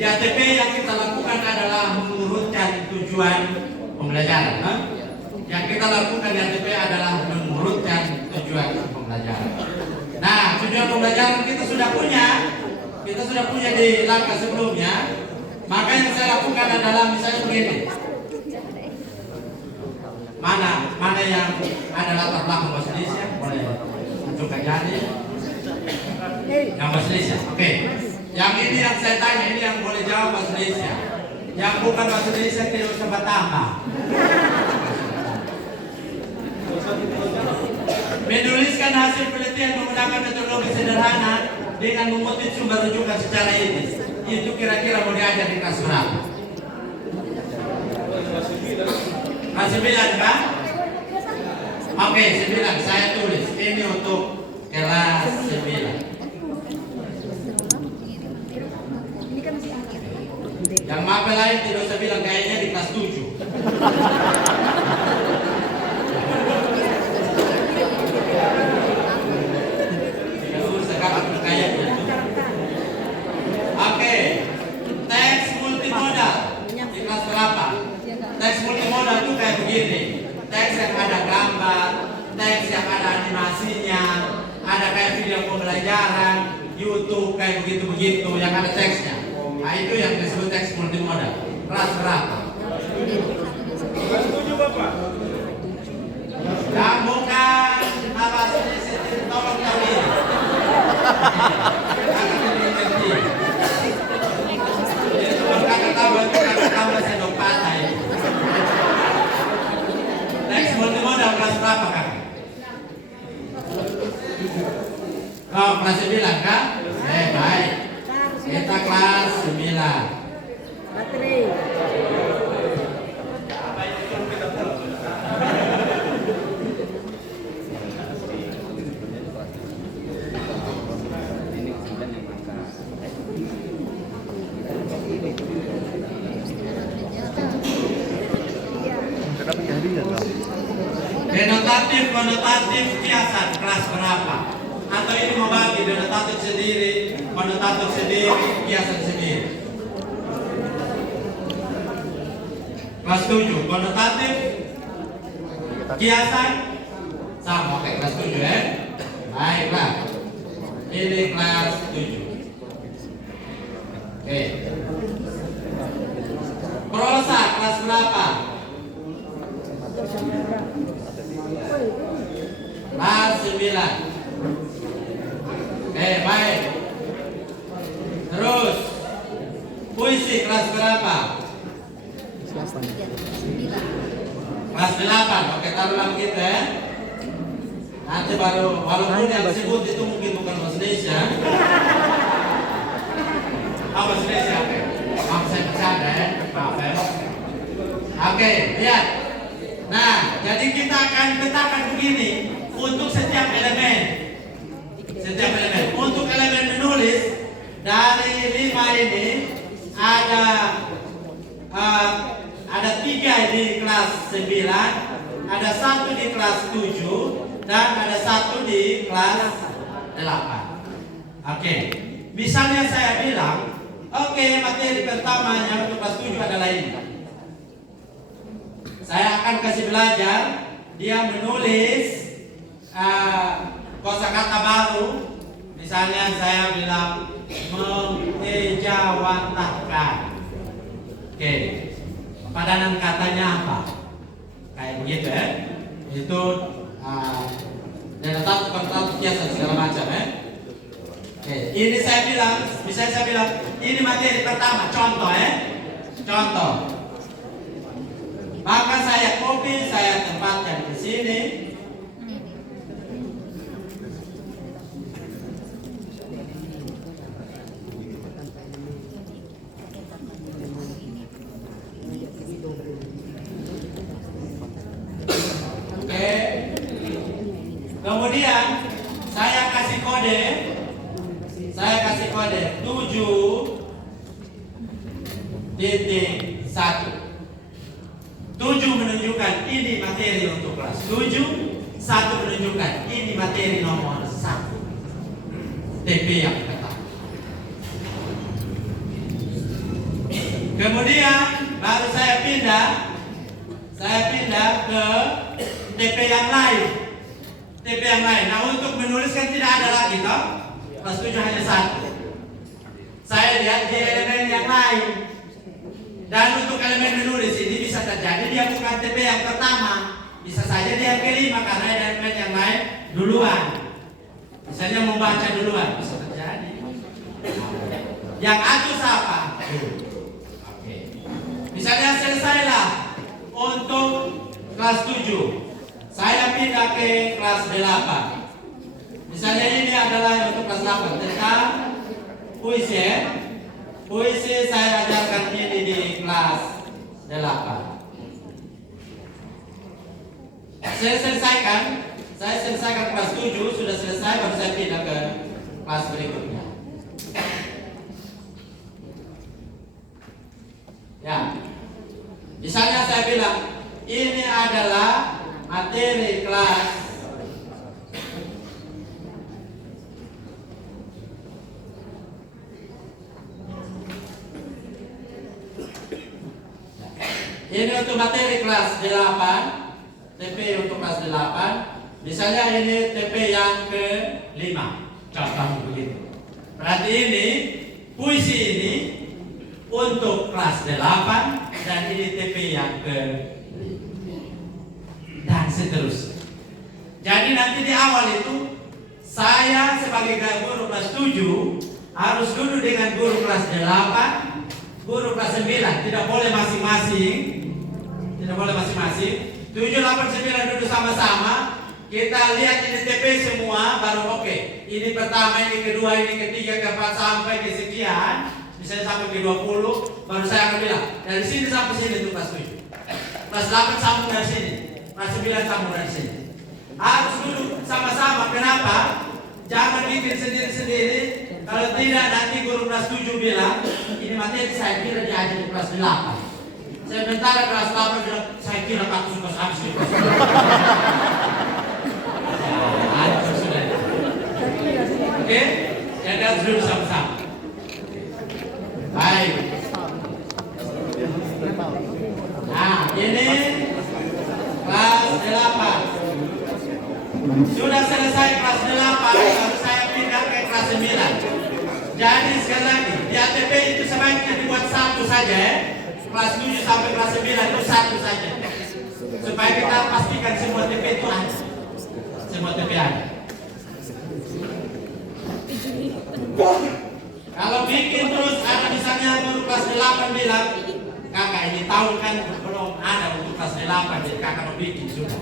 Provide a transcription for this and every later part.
Di ATP yang kita lakukan adalah mengurutkan tujuan pembelajaran. Yang kita lakukan di ATP adalah mengurutkan tujuan pembelajaran. Nah, tujuan pembelajaran kita sudah punya di langkah sebelumnya. Maka yang saya lakukan adalah misalnya begini. Mana yang ada latar belakang bahasa Indonesia boleh tunjukkan jadi. Yang bahasa Indonesia, oke. Yang ini yang saya tanya, ini yang boleh jawab bahasa Indonesia. Yang bukan bahasa Indonesia tidak usah bertambah. Menuliskan hasil penelitian menggunakan metodologi sederhana dengan mengutip sumber rujukan secara etis. Itu kira-kira mau diajar di kelas berapa? Kelas 9 kan? Oke, 9 saya tulis. Ini untuk kelas 9. Yang mapel lain tidak usah bilang, kayaknya di kelas 7. Oke, teks multimodal di kelas berapa? Teks multimodal itu kayak begini. Teks yang ada gambar, teks yang ada animasinya, ada kayak video pembelajaran, YouTube kayak begitu-begitu yang ada teksnya. Nah, itu yang disebut teks multimodal. Kelas berapa? Kelas 7 Bapak. Yang bukan bahasa Indonesia tolong tahu ini. Teks multimodal kelas berapa kan? Oh, kelas 9 kan? Baik. Kita kelas 9. Denotatif kiasan kelas berapa? Atau ini mau bagi denotatif sendiri, konotatif sendiri, kiasan sendiri. Kelas 7, konotatif, kiasan sama. Oke, kelas 7 ya. Baiklah. Ini kelas 7. Oke. Prosa kelas berapa? Kelas 9. Oke, baik. Terus puisi kelas berapa? Kelas 8. Oke, taruhlah kita ya. Nanti baru, walaupun yang disebut itu mungkin bukan bahasa Indonesia. Bahasa Indonesia, oke. Maaf saya bercanda ya. Maaf ya. Oke, lihat. Nah, jadi kita akan petakan begini untuk setiap elemen. Untuk elemen menulis dari 5 ini ada 3 di kelas 9, ada 1 di kelas 7, dan ada 1 di kelas 8. Oke. Misalnya saya bilang, oke, materi pertamanya untuk kelas 7 adalah ini. Saya akan kasih belajar dia menulis kosakata baru. Misalnya saya bilang mengejawantahkan. Oke, padanan katanya apa? Kayak begitu ya. Itu denotatif, kiasan segala macam ya. Oke, ini saya bilang, misalnya saya bilang ini materi pertama, contoh ya. Contoh. Maka saya copy, saya tempatkan di sini. Oke. Kemudian saya kasih kode. 7.1. 7 menunjukkan ini materi untuk kelas 7, 1 menunjukkan ini materi nomor 1. TP yang pertama. Kemudian baru saya pindah ke TP yang lain. TP yang lain. Nah, untuk menuliskan tidak ada lagi toh. Kelas 7 hanya satu. Saya lihat di elemen yang lain. Dan untuk elemen menulis ini bisa terjadi dia bukan TP yang pertama. Bisa saja dia yang kelima karena elemen yang lain duluan. Misalnya membaca duluan bisa terjadi. Yang atus apa? Oke. Misalnya selesailah untuk kelas 7. Saya pindah ke kelas 8. Misalnya ini adalah untuk kelas 8 tentang puisi. Puisi saya ajarkan ini di kelas 8. Saya selesaikan kelas 7, sudah selesai baru saya pindah ke kelas berikutnya. Ya. Misalnya saya bilang ini adalah materi kelas ini untuk materi kelas 8, TP untuk kelas 8. Misalnya ini TP yang ke-5. Contoh begitu. Berarti ini puisi ini untuk kelas 8 dan ini TP yang ke-5. Dan seterusnya. Jadi nanti di awal itu saya sebagai guru kelas 7 harus duduk dengan guru kelas 8, guru kelas 9. Tidak boleh masing-masing. 7, 8, 9 duduk sama-sama. Kita lihat ini TP semua baru oke. Ini pertama, ini kedua, ini ketiga, keempat sampai ke sekian. Misalnya sampai ke 20, baru saya akan bilang dari sini sampai sini itu kelas 7. Kelas 8 sambung dari sini. Kelas 9 sambung dari sini. Harus duduk sama-sama. Kenapa? Jangan bikin sendiri-sendiri. Kalau tidak nanti guru kelas 7 bilang ini materi saya kira diajar di kelas 8. Sementara kelas 8 bilang saya kira aku suka habis di kelas 8. Sudah. Oke? Jadi harus duduk sama-sama. Baik. Nah, ini kelas 8. Sudah selesai kelas 8, lalu saya pindah ke kelas 9. Jadi sekali lagi, di ATP itu sebaiknya dibuat satu saja ya. Kelas 7 sampai kelas 9 itu satu saja. Supaya kita pastikan semua TP itu ada. Semua TP ada. Kalau bikin terus ada misalnya guru kelas 8 bilang, kakak ini tahun kan belum ada untuk kelas 8, jadi kakak mau bikin sudah.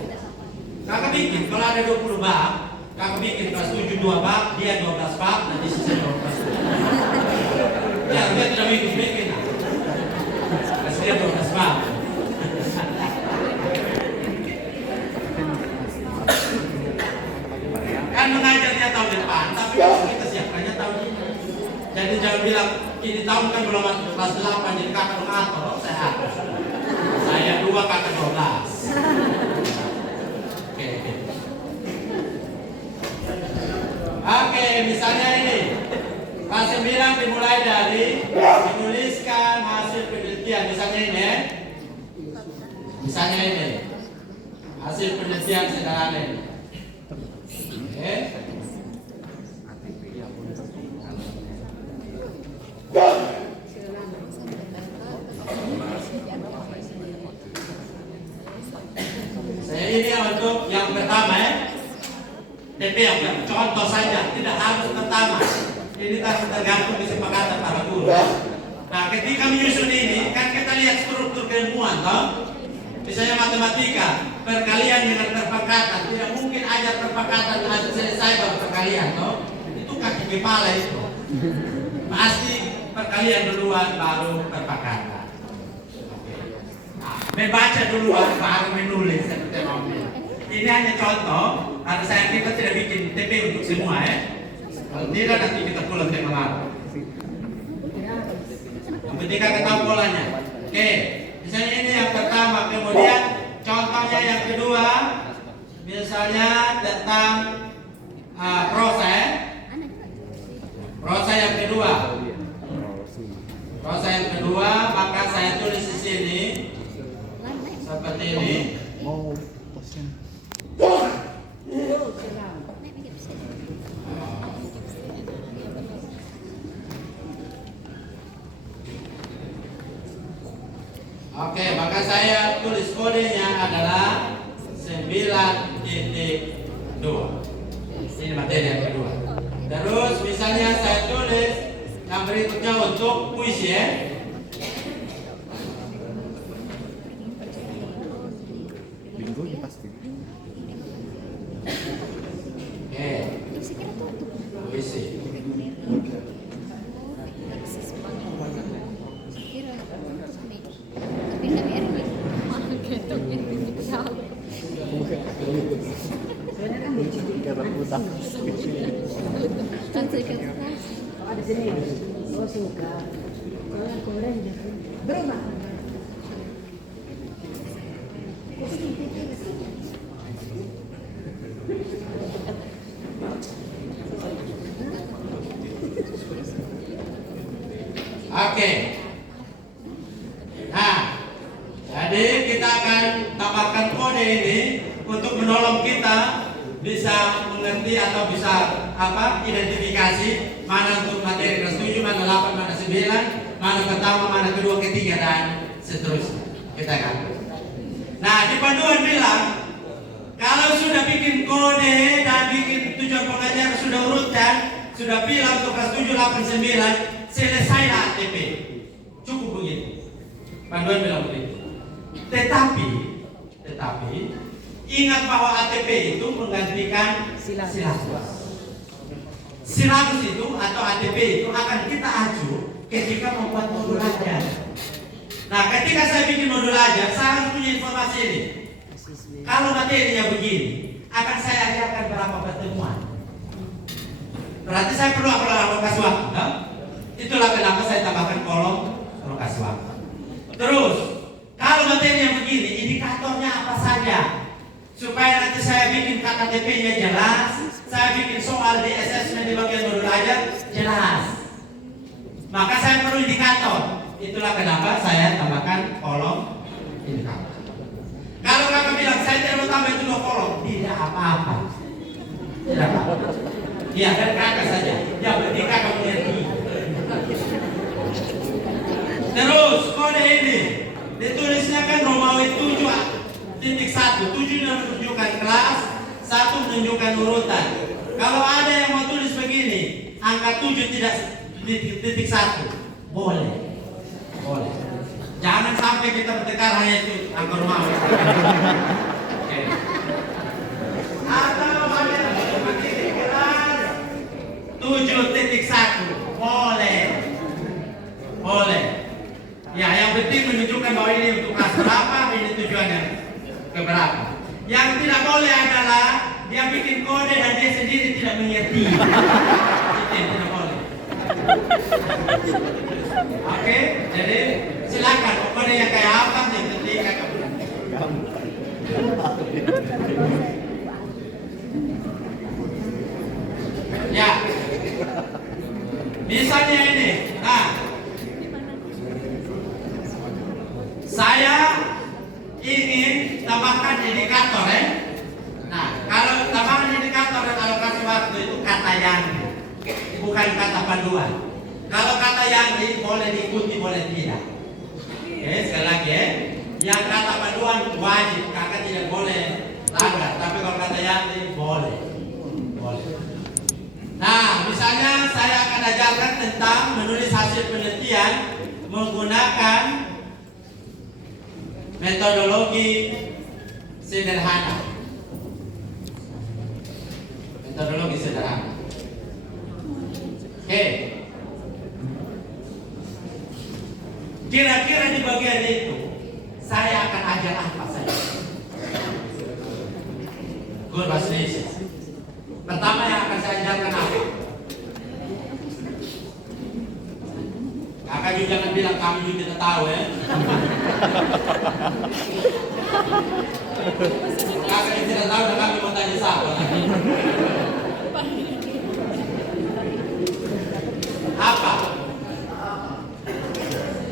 Kakak bikin, kalau ada 20 bab, kakak bikin kelas 7 2 bab, dia 12 bab, nanti sisa 12 bab. Ya, dia tidak bikin. Kasih dia 12 bab. Kan mengajarnya tahun depan, tapi kita siapkannya tahun ini. Jadi jangan bilang, ini tahun kan belum masuk kelas 8, jadi kakak mengatur, saya hapus. Saya 2, kakak 12. Oke, misalnya ini kelas 9 dimulai dari menuliskan hasil penelitian. Misalnya ini hasil penelitian sederhana ini. Oke. Saya ini untuk yang pertama ya. TP yang contoh saja, tidak harus pertama. Ini tergantung kesepakatan para guru. Nah, ketika menyusun ini, kan kita lihat struktur keilmuan, toh? Misalnya matematika, perkalian dengan perpangkatan. Tidak mungkin ajar perpangkatan harus selesai baru perkalian, toh? Itu kaki kepala itu. Pasti perkalian duluan baru perpangkatan. Nah, membaca duluan baru menulis seperti mau bilang. Ini hanya contoh, karena saya kita tidak bikin TP untuk semua ya. Kalau tidak nanti kita pulang tema lalu. Yang penting kita tahu polanya. Oke, misalnya ini yang pertama, kemudian contohnya yang kedua, misalnya tentang prosa ya. Prosa yang kedua. Maka sini seperti ini. Mau posin. Oke, maka saya tulis kodenya adalah 9.2. Ini materi yang kedua. Terus misalnya saya tulis yang berikutnya untuk puisi ya. Bingo ya pasti. Oke, puisi. Karena utang. Ada sini. Oh suka. Kalau kemarin jadi berapa? Oke. Nah, jadi kita akan tambahkan kode ini untuk menolong kita bisa mengerti atau bisa identifikasi mana untuk materi kelas 7, mana 8, mana 9, mana pertama, mana kedua, ketiga dan seterusnya. Kita akan. Nah, di panduan bilang kalau sudah bikin kode dan bikin tujuan pengajar sudah urutkan, sudah bilang untuk kelas 7, 8, 9, selesailah ATP. Cukup begitu. Panduan bilang begitu. Tetapi ingat bahwa ATP itu menggantikan silabus. Silabus itu atau ATP itu akan kita acu ketika membuat modul ajar. Nah, ketika saya bikin modul ajar, saya harus punya informasi ini. Kalau materinya begini, akan saya ajarkan berapa pertemuan. Berarti saya perlu alokasi waktu. Kan? Itulah kenapa saya tambahkan kolom alokasi waktu. Terus, kalau materinya begini, indikatornya apa saja? Supaya nanti saya bikin KKTP-nya jelas, saya bikin soal di assessment di bagian modul ajar jelas. Maka saya perlu indikator. Itulah kenapa saya tambahkan kolom indikator. Kalau kakak bilang saya tidak mau tambah itu 2 kolom, tidak apa-apa. Tidak apa-apa. Iya, dan kakak saja. Yang penting kakak mengerti. Terus kode ini ditulisnya kan Romawi 7.1. 7 menunjukkan kelas, 1 menunjukkan urutan. Kalau ada yang mau tulis begini, angka 7 tidak titik 1, boleh. Jangan sampai kita bertekar hanya itu angka Romawi. Oke. Atau ada yang begini kelas 7.1, boleh. Ya, yang penting menunjukkan bahwa ini untuk kelas berapa, ini tujuannya ke berapa. Yang tidak boleh adalah dia bikin kode dan dia sendiri tidak mengerti. Itu yang tidak boleh. Oke, jadi silakan kode yang kayak apa yang penting kakak bilang. Ya, misalnya ini, nah. Saya ingin tambahkan indikator ya. Nah, kalau tambahan indikator dan alokasi waktu itu kata yang bukan kata panduan. Kalau kata yang boleh diikuti, boleh tidak. Oke, sekali lagi ya. Yang kata panduan wajib, kakak tidak boleh langgar. Tapi kalau kata yang boleh. Nah, misalnya saya akan ajarkan tentang menulis hasil penelitian menggunakan metodologi sederhana. Oke. Kira-kira di bagian itu saya akan ajar apa saja. Good bahasa Indonesia. Pertama yang akan saya ajarkan apa? Kakak juga jangan bilang kami juga tidak tahu ya. Kakak yang tidak tahu dan kami mau tanya siapa lagi. Apa?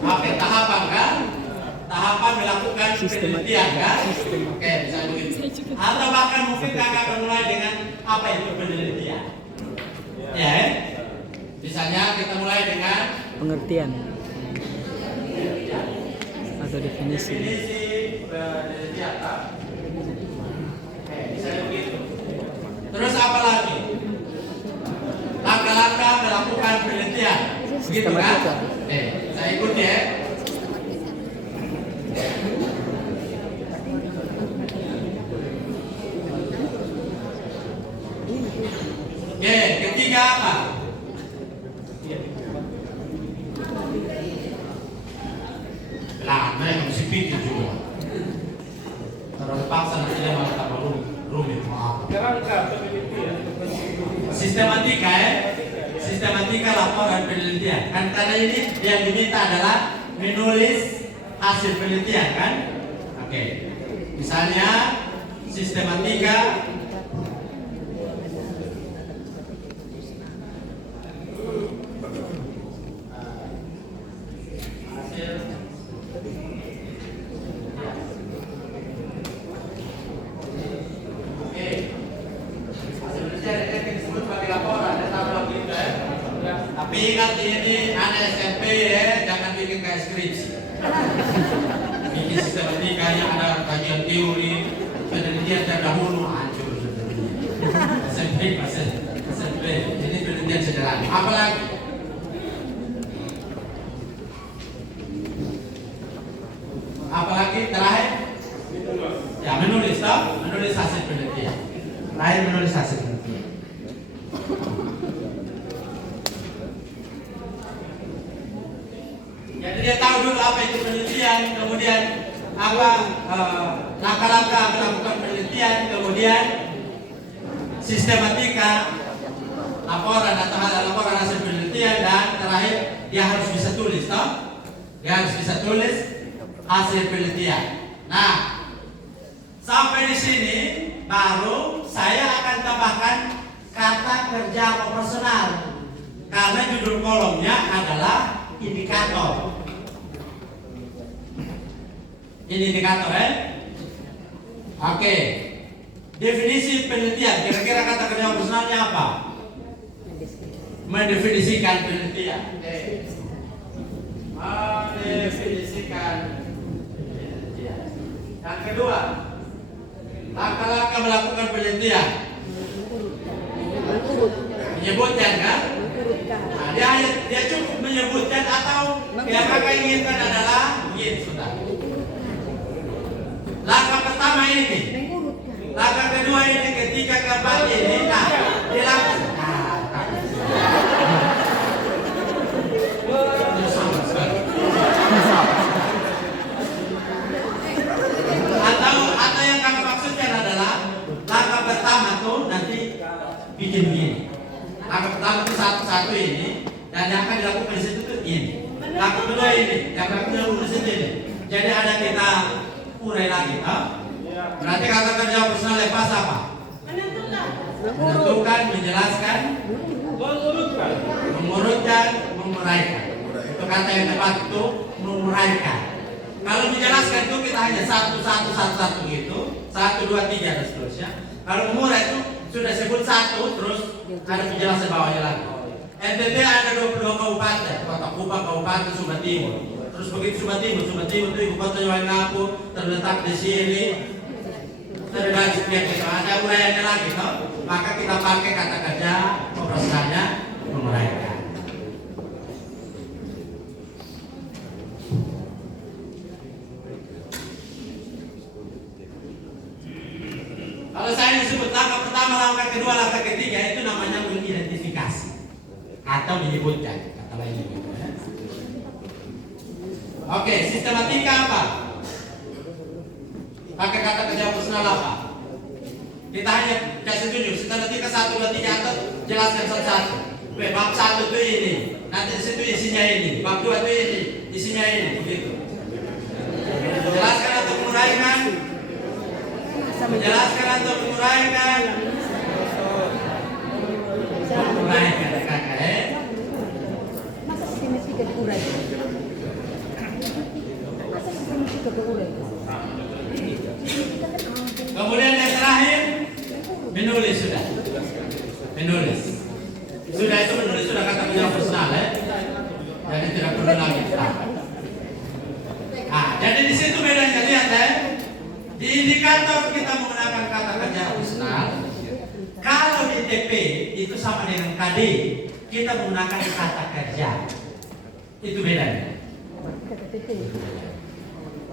Oke, tahapan kan? tahapan melakukan penelitian kan? Oke, misalnya begitu. Atau bahkan mungkin kakak akan mulai dengan apa itu penelitian. Ya, misalnya kita mulai dengan Pengertian atau definisi. definisi penelitian kan? Oke, misalnya begitu. Terus apa lagi? Langkah-langkah melakukan penelitian. Begitu kan? Saya ikut ya. Oke, ketiga apa? Lama yang mesti pikir juga. Terlalu paksa nanti dia malah tambah rumit. Maaf. Kerangka penelitian. Sistematika ya. Sistematika laporan penelitian. Kan karena ini yang diminta adalah menulis hasil penelitian kan? Oke. Misalnya sistematika tapi ingat ini anak SMP ya, jangan bikin kayak skripsi. Bikin sistematika yang ada kajian teori, penelitian terdahulu hancur SMP SMP. Ini penelitian sederhana. Apalagi? Apalagi terakhir? Ya menulis toh, menulis hasil penelitian. Terakhir menulis hasil penelitian. Jadi dia tahu dulu apa itu penelitian, kemudian apa langkah-langkah melakukan penelitian, kemudian sistematika laporan atau laporan hasil penelitian, dan terakhir dia harus bisa tulis, toh? Dia harus bisa tulis hasil penelitian. Nah, sampai di sini baru saya akan tambahkan kata kerja operasional karena judul kolomnya adalah indikator. Ini indikator ya. Oke. Definisi penelitian. Kira-kira kata kerja operasionalnya apa? Mendefinisikan penelitian. Mendefinisikan penelitian. Yang kedua, langkah-langkah melakukan penelitian. Menyebutkan kan? Nah, dia cukup menyebutkan atau yang kakak inginkan adalah begini, sudah. Langkah pertama ini, langkah kedua ini, ketiga, keempat ini, nah, dilakukan. Atau yang kakak maksudkan adalah langkah pertama tuh nanti bikin begini. Langkah pertama itu satu-satu ini, dan yang akan dilakukan di situ tuh ini. Langkah kedua ini, yang akan dilakukan di situ ini. Jadi ada kita urai lagi, berarti kata kerja operasional lepas apa? Menentukan, menjelaskan, mengurutkan, menguraikan. Itu kata yang tepat itu menguraikan. Kalau menjelaskan itu kita hanya satu gitu, 1, 2, 3 dan seterusnya. Kalau mengurai itu sudah sebut satu, terus ada penjelasan bawahnya lagi. NTT ada 22 kabupaten, Kota Kupang, Kabupaten Sumba Timur. Terus begitu Sumba Timur itu ibu kota Waingapu, terletak di sini. Tergantung kita ada uraiannya lagi, toh? Maka kita pakai kata kerja operasionalnya menguraikan. Kalau saya disebut langkah pertama, langkah kedua, langkah ketiga, itu namanya mengidentifikasi atau menyebutkan, kata lainnya gitu ya. Oke, sistematika apa? Pakai kata kerja operasional apa? Kita hanya kasih tunjuk sistematika 1, 2, 3 atau jelaskan satu-satu. Bab 1 itu ini, nanti di situ isinya ini. Bab 2 itu ini, isinya ini, begitu. Jelaskan atau menguraikan? Menjelaskan atau menguraikan? Menguraikan, kakak ya. Masa sistematika diuraikan? Masa sistematika Kemudian yang terakhir, menulis sudah. Menulis. Sudah itu menulis sudah kata penjara personal ya. Jadi tidak perlu lagi. Jadi di situ bedanya lihat ya. Di indikator kita menggunakan kata kerja personal. Kalau di TP itu sama dengan KD, kita menggunakan kata kerja. Itu bedanya.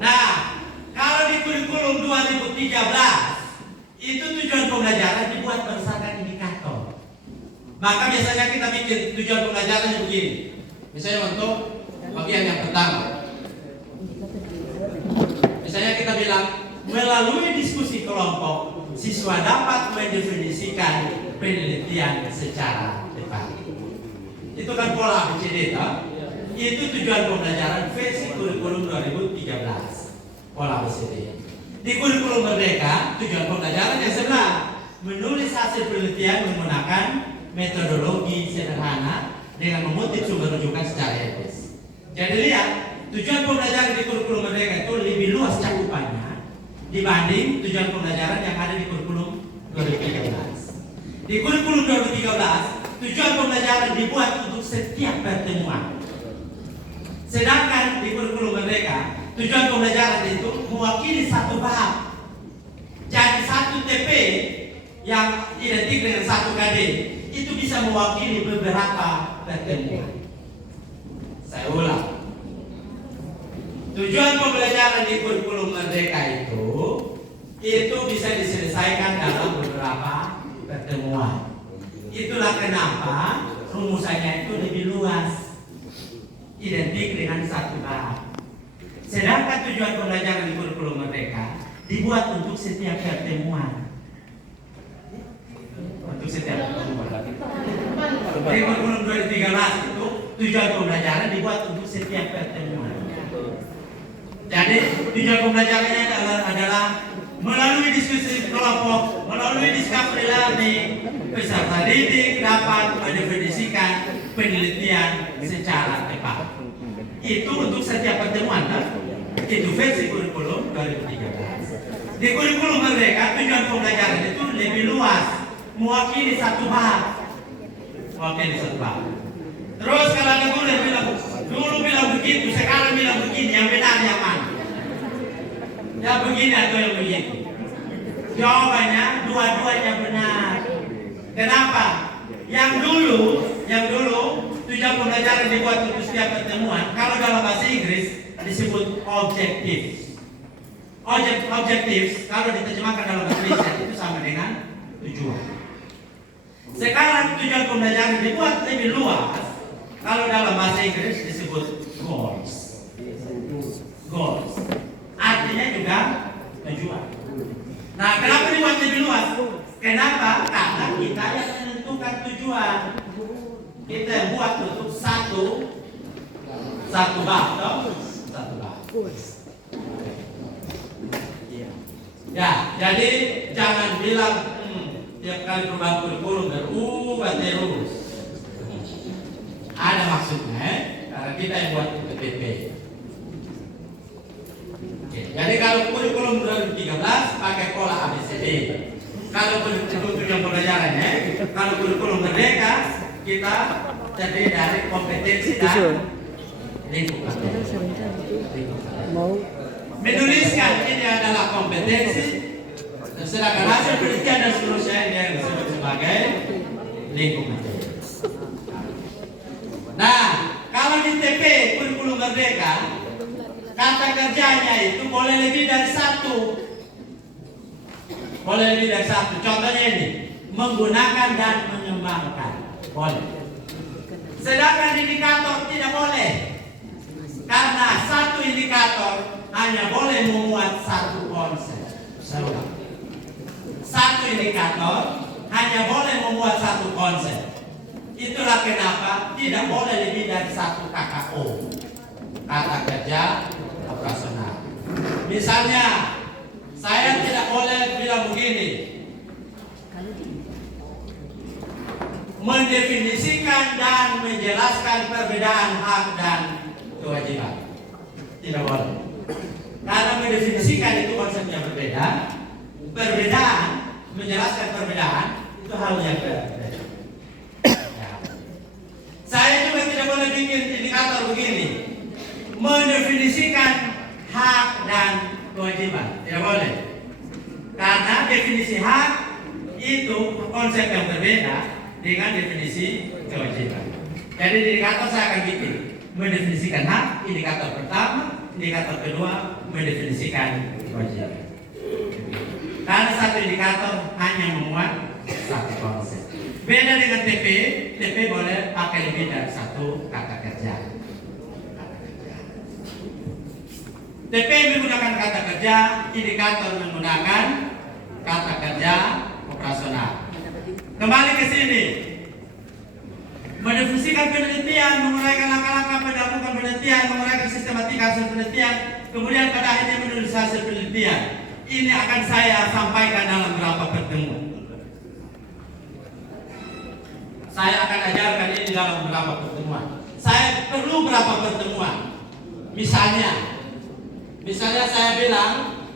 Nah, kalau di kurikulum 2013 itu tujuan pembelajaran dibuat berdasarkan indikator. Maka biasanya kita bikin tujuan pembelajarannya begini. Misalnya untuk bagian yang pertama. Misalnya kita bilang melalui diskusi kelompok siswa dapat mendefinisikan penelitian secara tepat. Itu kan pola ABCD toh? Itu tujuan pembelajaran versi kurikulum 2013. Pola ABCD. Di kurikulum Merdeka, tujuan pembelajaran yang sebelah menulis hasil penelitian menggunakan metodologi sederhana dengan mengutip sumber rujukan secara etis. Jadi lihat, tujuan pembelajaran di kurikulum Merdeka itu lebih luas cakupannya dibanding tujuan pembelajaran yang ada di kurikulum 2013. Di kurikulum 2013, tujuan pembelajaran dibuat untuk setiap pertemuan. Sedangkan di kurikulum Merdeka, tujuan pembelajaran itu mewakili satu bab. Jadi satu TP yang identik dengan satu KD itu bisa mewakili beberapa pertemuan. Saya ulang. Tujuan pembelajaran di kurikulum Merdeka itu bisa diselesaikan dalam beberapa pertemuan. Itulah kenapa rumusannya itu lebih luas, identik dengan satu bab. Sedangkan tujuan pembelajaran di kurikulum Merdeka dibuat untuk setiap pertemuan. Untuk setiap pertemuan. Di kurikulum 2013 itu tujuan pembelajaran dibuat untuk setiap pertemuan. Jadi tujuan pembelajarannya adalah melalui diskusi kelompok, melalui discovery learning, peserta didik dapat mendefinisikan penelitian secara tepat. Itu untuk setiap pertemuan kan? Itu versi kurikulum 2013. Di kurikulum Merdeka tujuan pembelajaran itu lebih luas, mewakili satu bab. Mewakili satu bab. Terus kalau ada guru yang bilang, dulu bilang begitu, sekarang bilang begini, yang benar yang mana? Yang begini atau yang begitu? Jawabannya dua-duanya benar. Kenapa? Yang dulu tujuan pembelajaran dibuat untuk setiap pertemuan. Kalau dalam bahasa Inggris disebut objektif. Objektif kalau diterjemahkan dalam bahasa Indonesia itu sama dengan tujuan. Sekarang tujuan pembelajaran dibuat lebih luas. Kalau dalam bahasa Inggris disebut goals. Goals. Artinya juga tujuan. Nah, kenapa dibuat lebih luas? Kenapa? Karena kita yang menentukan tujuan. Kita yang buat untuk satu bab, satu bab. Ya, jadi jangan bilang tiap kali perubahan kurikulum berubah terus. Ada maksudnya, karena kita yang buat PPP. Jadi kalau kurikulum 2013 pakai pola ABCD. Kalau kurikulum tujuan pembelajarannya, kalau kurikulum Merdeka kita terdiri dari kompetensi dan lingkungan. Menuliskan ini adalah kompetensi, sedangkan hasil penelitian dan seterusnya ini yang disebut sebagai lingkungan. Nah, kalau di TP kurikulum Merdeka, kata kerjanya itu boleh lebih dari satu. Boleh lebih dari satu. Contohnya ini, menggunakan dan mengembangkan. Boleh. Sedangkan indikator tidak boleh. Karena satu indikator hanya boleh memuat satu konsep. Satu indikator hanya boleh memuat satu konsep. Itulah kenapa tidak boleh lebih dari satu KKO. Kata kerja operasional. Misalnya, saya tidak boleh bilang begini. Mendefinisikan dan menjelaskan perbedaan hak dan kewajiban. Tidak boleh. Karena mendefinisikan itu konsepnya berbeda. Perbedaan, menjelaskan perbedaan itu hal yang berbeda. Ya. Saya juga tidak boleh bikin indikator begini, mendefinisikan hak dan kewajiban, tidak boleh. Karena definisi hak itu konsep yang berbeda dengan definisi kewajiban. Jadi indikator saya akan bikin mendefinisikan hak, indikator pertama, indikator kedua mendefinisikan kewajiban. Karena satu indikator hanya memuat satu konsep. Beda dengan TP, TP boleh pakai lebih dari satu kata kerja. TP menggunakan kata kerja, indikator menggunakan kata kerja operasional. Kembali ke sini. Mendefinisikan penelitian, menguraikan langkah-langkah melakukan penelitian, menguraikan sistematika hasil penelitian, kemudian pada akhirnya menulis hasil penelitian. Ini akan saya sampaikan dalam beberapa pertemuan. Saya akan ajarkan ini dalam beberapa pertemuan. Saya perlu berapa pertemuan. Misalnya saya bilang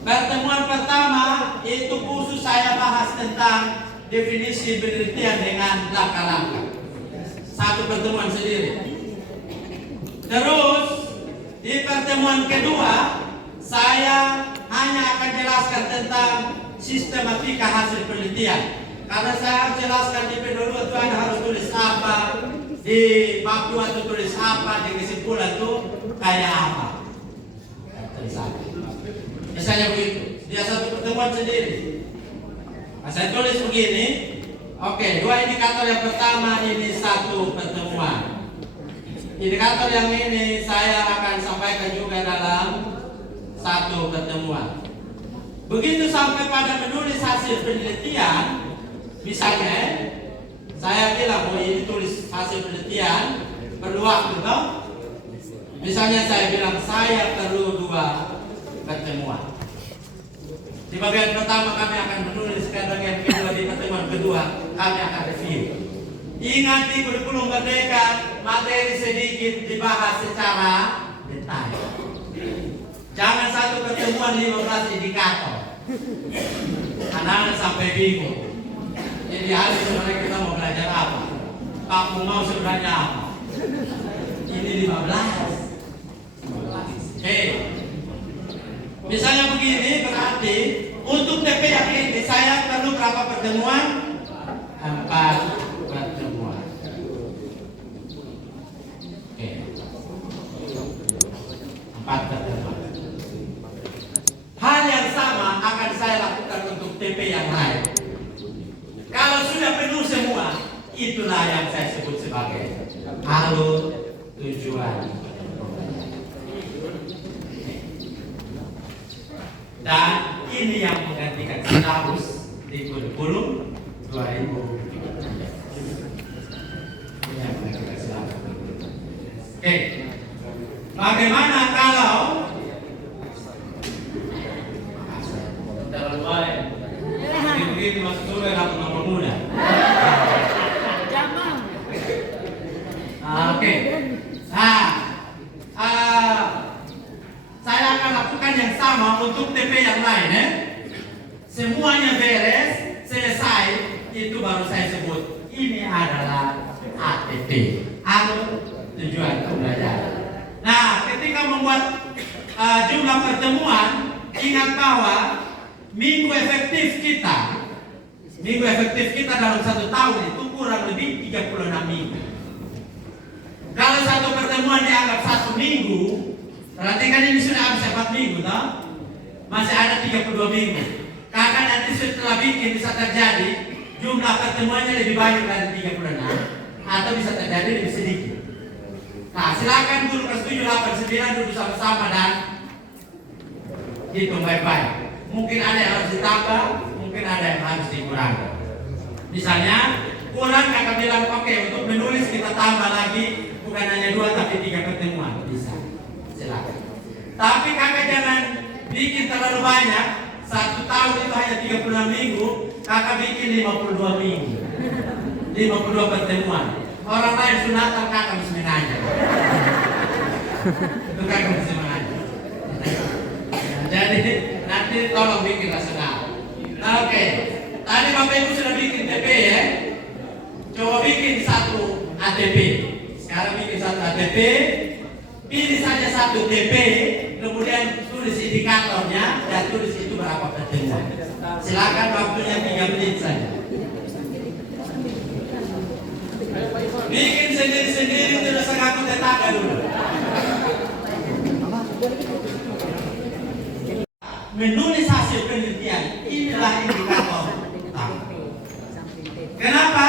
pertemuan pertama itu khusus saya bahas tentang definisi penelitian dengan langkah-langkah. Satu pertemuan sendiri. Terus di pertemuan kedua saya hanya akan jelaskan tentang sistematika hasil penelitian. Karena saya harus jelaskan di P22 itu Anda harus tulis apa, di bab 2 itu tulis apa, di kesimpulan itu kayak apa. Tulis apa. Misalnya begitu. Dia satu pertemuan sendiri. Nah, saya tulis begini. Oke, dua indikator yang pertama ini satu pertemuan. Indikator yang ini saya akan sampaikan juga dalam satu pertemuan. Begitu sampai pada menulis hasil penelitian, misalnya saya bilang, oh ini tulis hasil penelitian perlu waktu, toh? Misalnya saya bilang saya perlu 2 pertemuan. Di bagian pertama kami akan menulis, ke bagian kedua di pertemuan kedua kami akan review. Ingat di kurikulum Merdeka materi sedikit dibahas secara detail. Jangan satu pertemuan 15 indikator. Anak-anak sampai bingung. Jadi hari sebenarnya kita mau belajar apa? Kamu mau sebenarnya apa? Ini 15. Oke. Misalnya begini, berarti untuk TP yang ini saya perlu berapa pertemuan? 4 pertemuan. Oke. 4 pertemuan. Hal yang sama akan saya lakukan untuk TP yang lain. Kalau sudah penuh semua, itulah yang saya sebut sebagai alur tujuan. Dan ini yang menggantikan silabus di kurikulum 2000. Oke. Bagaimana kalau terlalu baik? Begitu masuk surga langsung nama muda. Oke. Saya akan lakukan yang sama untuk TP yang lain, Semuanya beres, selesai, itu baru saya sebut ini adalah ATP, alur tujuan pembelajaran. Nah, ketika membuat jumlah pertemuan, ingat bahwa minggu efektif kita dalam 1 tahun itu kurang lebih 36 minggu. Kalau satu pertemuan dianggap 1 minggu, berarti kan ini sudah habis 4 minggu, toh? Masih ada 32 minggu. Karena nanti setelah bikin bisa terjadi jumlah pertemuannya lebih banyak dari 36 atau bisa terjadi lebih sedikit. Nah, silakan guru kelas 7, 8, 9 duduk sama-sama dan hitung baik-baik. Mungkin ada yang harus ditambah, mungkin ada yang harus dikurangi. Misalnya, kurang kakak bilang, oke, untuk menulis kita tambah lagi, bukan hanya 2 tapi 3 pertemuan. Bisa, silakan. Tapi kakak jangan bikin terlalu banyak. 1 tahun itu hanya 36 minggu, kakak bikin 52 minggu. 52 pertemuan. Orang lain sunatan kakak mesti mengajar. Itu kakak mesti mengajar. Jadi tolong bikin rasional. Nah, oke. Tadi Bapak Ibu sudah bikin TP ya. Coba bikin satu ATP. Sekarang bikin satu ATP. Pilih saja satu TP, kemudian tulis indikatornya dan tulis itu berapa pertemuan. Silakan waktunya 3 menit saja. Bikin sendiri-sendiri terus ngaku tetangga dulu. Menulis hasil penelitian, inilah indikator. Kenapa?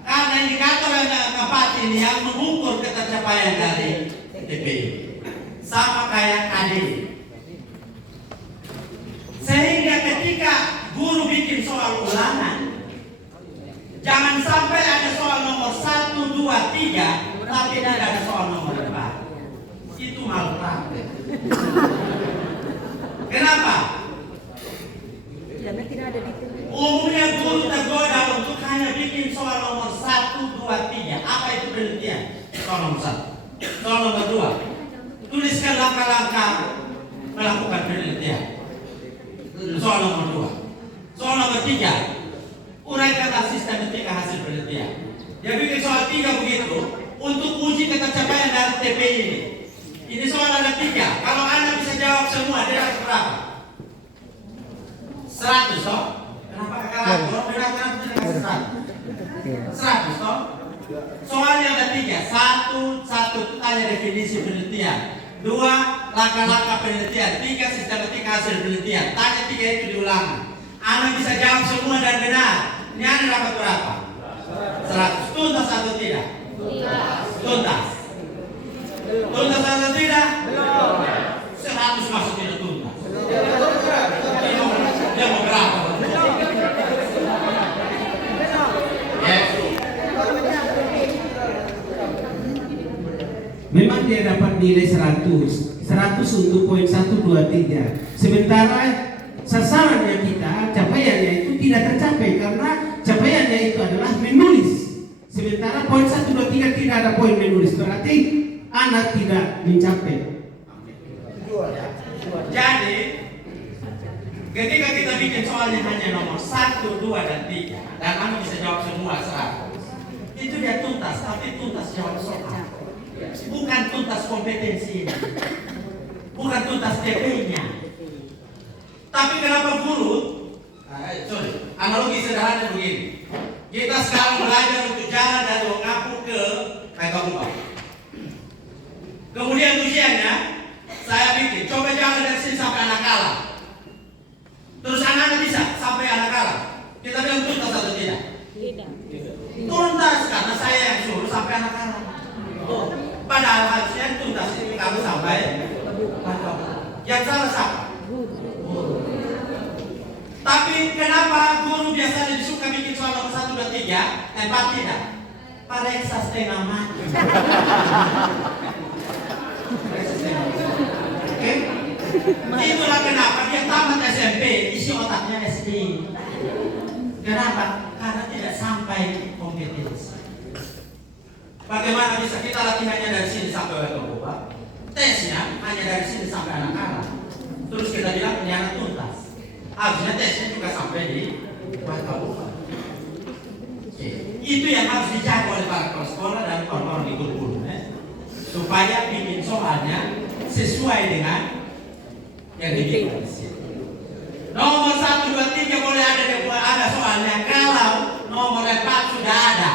Karena indikator yang keempat ini yang mengukur ketercapaian dari TPI. Sama kayak tadi. Sehingga ketika guru bikin soal ulangan, jangan sampai ada soal nomor 1, 2, 3, tapi tidak ada soal nomor 4. Itu malu praktek. Kenapa? Karena tidak ada detail. Umumnya guru tergoda untuk hanya bikin soal nomor 1, 2, 3. Apa itu penelitian? Soal nomor 1. Soal nomor 2. Tuliskan langkah-langkah melakukan penelitian. Soal nomor 2. Soal nomor 3. Uraikanlah sistematika hasil penelitian. Dia bikin soal 3 begitu untuk uji ketercapaian dari TPI ini. Ini soal ada 3. Kalau Anda bisa jawab semua, dia dapat berapa? 100 toh? Kenapa kalah? Kalau berapa tidak kasih 100? 100 toh? Soalnya ada 3. Satu tanya definisi penelitian. 2, langkah-langkah penelitian. 3, sistematika hasil penelitian. Tanya 3 itu diulang. Anda bisa jawab semua dan benar. Ini Anda dapat berapa? 100. Tuntas atau tidak? Tuntas. Tuntas atau tidak? 100 masuk tidak tuntas. Dia mau berapa? Memang dia dapat nilai 100 untuk poin 1, 2, 3. Sementara sasarannya kita, capaiannya itu tidak tercapai karena capaiannya itu adalah menulis. Sementara poin 1, 2, 3 tidak ada poin menulis. Berarti anak tidak mencapai. Jadi ketika kita bikin soalnya hanya nomor 1, 2, dan 3 dan Anda bisa jawab semua 100, itu dia tuntas, tapi tuntas jawab soal. Bukan tuntas kompetensi, bukan tuntas TP-nya. Tapi kenapa guru? Analogi sederhana begini. Kita sekarang belajar untuk jalan dari Wongapu ke Kaitangubang. Kemudian ujiannya saya bikin, coba jalan dari sini sampai Anakala. Terus anak-anak bisa sampai Anakala. Kita bilang tuntas atau tidak? Tidak. Tuntas karena saya yang suruh sampai Anakala. Padahal harusnya tuntas itu kamu sampai yang salah siapa? Tapi kenapa guru biasanya disuka bikin soal nomor 1, 2, 3, 4 tidak? Pareksa setengah mati. Oke? Itulah kenapa dia tamat SMP, isi otaknya SD. Kenapa? Karena tidak sampai kompetensi. Bagaimana bisa kita latihannya dari sini sampai Wetokobak? Tesnya hanya dari sini sampai anak-anak. Terus kita bilang ini anak tuntas. Harusnya tesnya juga sampai di Wetokobak. Itu yang harus dijaga oleh para kepala sekolah dan kawan-kawan di guru-guru, supaya bikin soalnya sesuai dengan yang dibikin. Nomor 1, 2, 3 boleh ada soalnya kalau nomor 4 sudah ada.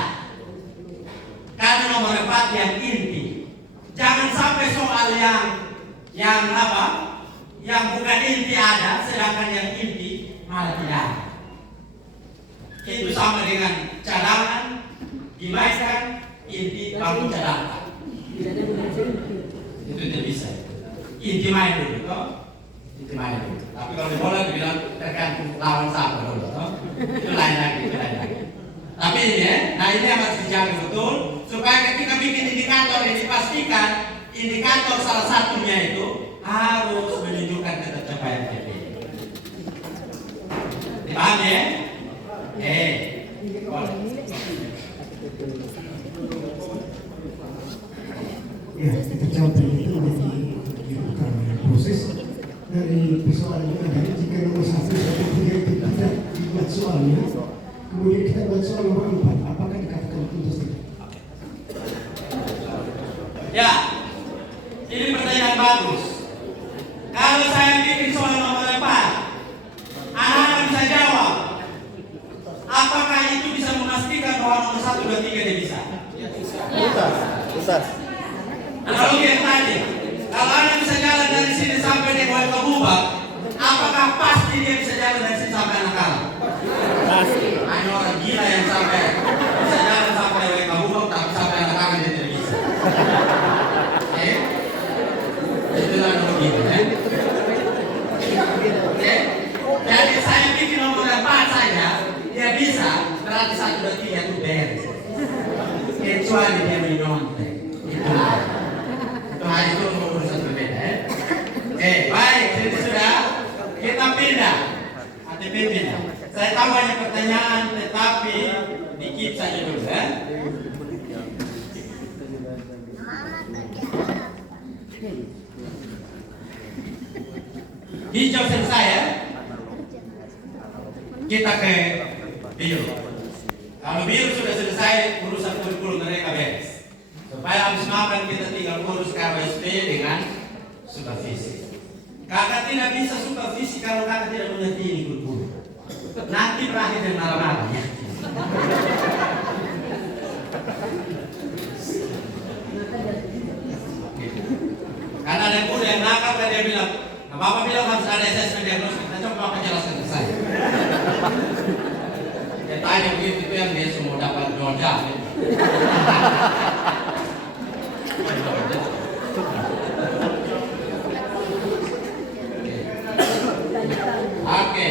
Karena nomor 4 yang inti. Jangan sampai soal yang apa? Yang bukan inti ada, sedangkan yang inti malah tidak ada. Itu sama dengan cadangan, dimainkan, inti kamu cadangkan. Itu tidak bisa. Inti main dulu, toh? Inti main dulu. Tapi kalau di bola dibilang tergantung lawan siapa dulu, toh? Itu lain lagi. Tapi ini nah ini harus dijaga betul supaya ketika bikin indikator ini dipastikan indikator salah satunya itu harus menunjukkan ketercapaian TP. Dipahami ya? Ya, ketercapaian itu ada di proses dari persoalan yang ada. Jika nomor 1 sampai 3 itu tidak dibuat soalnya, kemudian kita buat soal nomor 4, apakah dikatakan putus tidak? Ya, ini pertanyaan bagus. Kalau saya bikin soal nomor 4, anak-anak bisa jawab. Apakah itu bisa memastikan bahwa nomor 1, 2, 3 dia bisa? Ustaz. Analogi yang tadi, kalau anak bisa jalan dari sini sampai dia ke Bubak, apakah pasti dia bisa jalan dari sini sampai anak kalah? Pasti. Hanya orang gila yang sampai bisa jalan sampai ke Bubak, tapi sampai anak kalah dia tidak bisa. Itulah analogi, Jadi saya bikin nomor 4 saja, dia bisa, berarti 1, 2, 3 itu beres. Kecuali dia menyontek. Itu urusan berbeda. Baik, jadi sudah kita pindah. ATP pindah. Saya tahu banyak pertanyaan, tetapi dikit saja dulu ya. Hijau selesai ya. Kita ke biru. Kalau biru sudah selesai, urusan kurikulum mereka beres. Supaya habis makan kita tinggal urus KWSP dengan supervisi. Kakak tidak bisa supervisi kalau kakak tidak mengerti ini kurikulum. Nanti berakhir dengan marah-marah ya. Karena ada guru yang nakal dan dia bilang, nah, Bapak bilang harus ada assessment diagnosis. Nah, coba Bapak jelaskan ke saya. Dia tanya begitu itu yang dia semua dapat Georgia. Oke.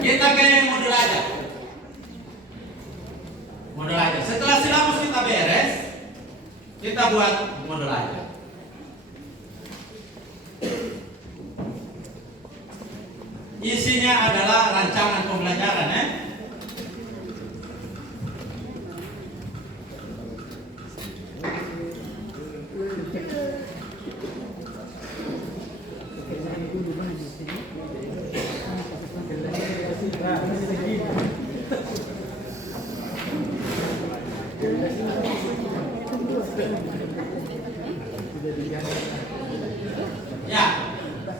Kita ke modul aja. Modul aja. Setelah silabus kita beres, kita buat modul aja. Isinya adalah rancangan pembelajaran ya. Ya,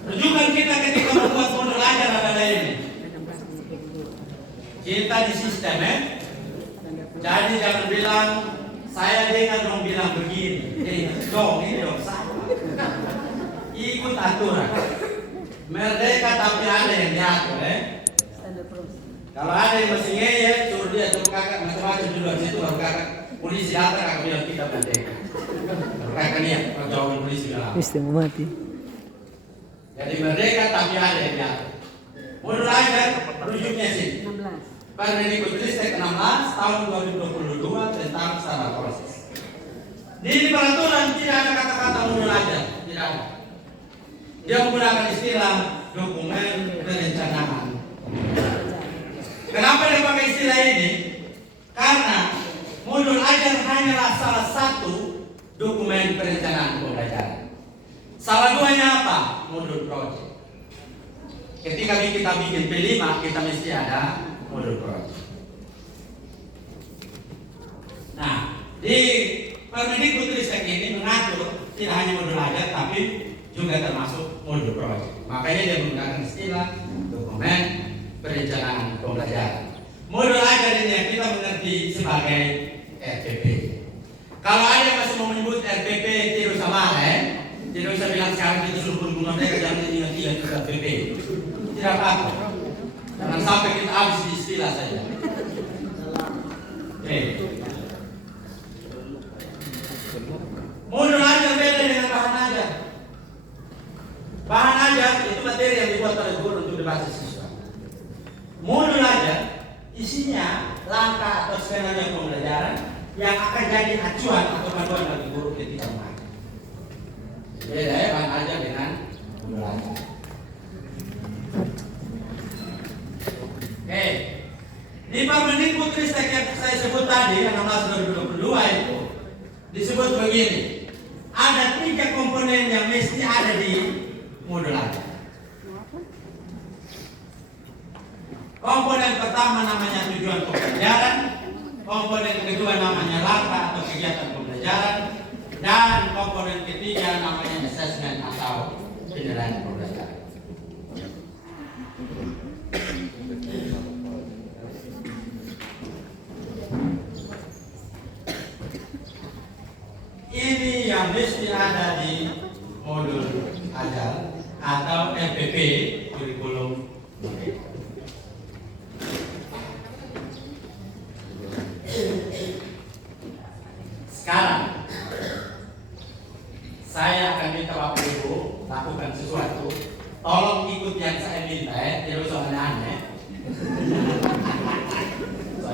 rujukan kita ketika membuat modul ajar adalah ini. Kita di sistem ya. Jadi jangan bilang saya dengar dong bilang begini. Dong ini dong sama. Ikut aturan. Merdeka tapi ada yang diatur ya. Kalau ada yang masih ngeyel, suruh dia suruh kakak macam-macam di luar situ, baru kakak polisi datang kakak bilang kita merdeka. Kakak niat, kalau jawabin polisi bilang. Sistem mati. Jadi merdeka tapi ada yang diatur. Modul ajar rujuknya sini. 16. Permendikbudristek 16 tahun 2022 tentang standar proses. Di peraturan tidak ada kata-kata modul ajar, tidak ada. Dia menggunakan istilah dokumen perencanaan. Kenapa dia pakai istilah ini? Karena modul ajar hanyalah salah satu dokumen perencanaan pembelajaran. Salah duanya apa? Modul project. Ketika kita bikin P5, kita mesti ada modul project. Nah, di Permendikbudristek ini mengatur tidak hanya modul ajar, tapi juga termasuk modul project. Makanya dia menggunakan istilah dokumen perencanaan pembelajaran. Modul ajar ini yang kita mengerti sebagai RPP. Kalau ada yang masih mau menyebut RPP tidak usah marah, tidak usah bilang sekarang kita suruh guna mereka jangan ingat-ingat itu RPP. Tidak apa-apa. Jangan sampai kita habis di istilah saja. Oke. Modul ajar beda dengan bahan ajar. Bahan ajar itu materi yang dibuat oleh guru untuk dibaca siswa. Modul ajar isinya langkah atau skenario pembelajaran yang akan jadi acuan atau panduan bagi guru ketika mengajar. Beda ya bahan ajar dengan modul ajar. Oke. Di Permendikbudristek yang saya sebut tadi yang 16/2022 itu disebut begini. Ada 3 komponen yang mesti ada di modul ajar. komponen pertama namanya tujuan pembelajaran, komponen kedua namanya langkah atau kegiatan pembelajaran, dan komponen ketiga namanya assessment atau penilaian pembelajaran. Ini yang mesti ada di modul ajar atau MPP, kurikulum. Sekarang saya akan minta Bapak Ibu lakukan sesuatu. Tolong ikut yang saya minta ya, tidak usah aneh-aneh.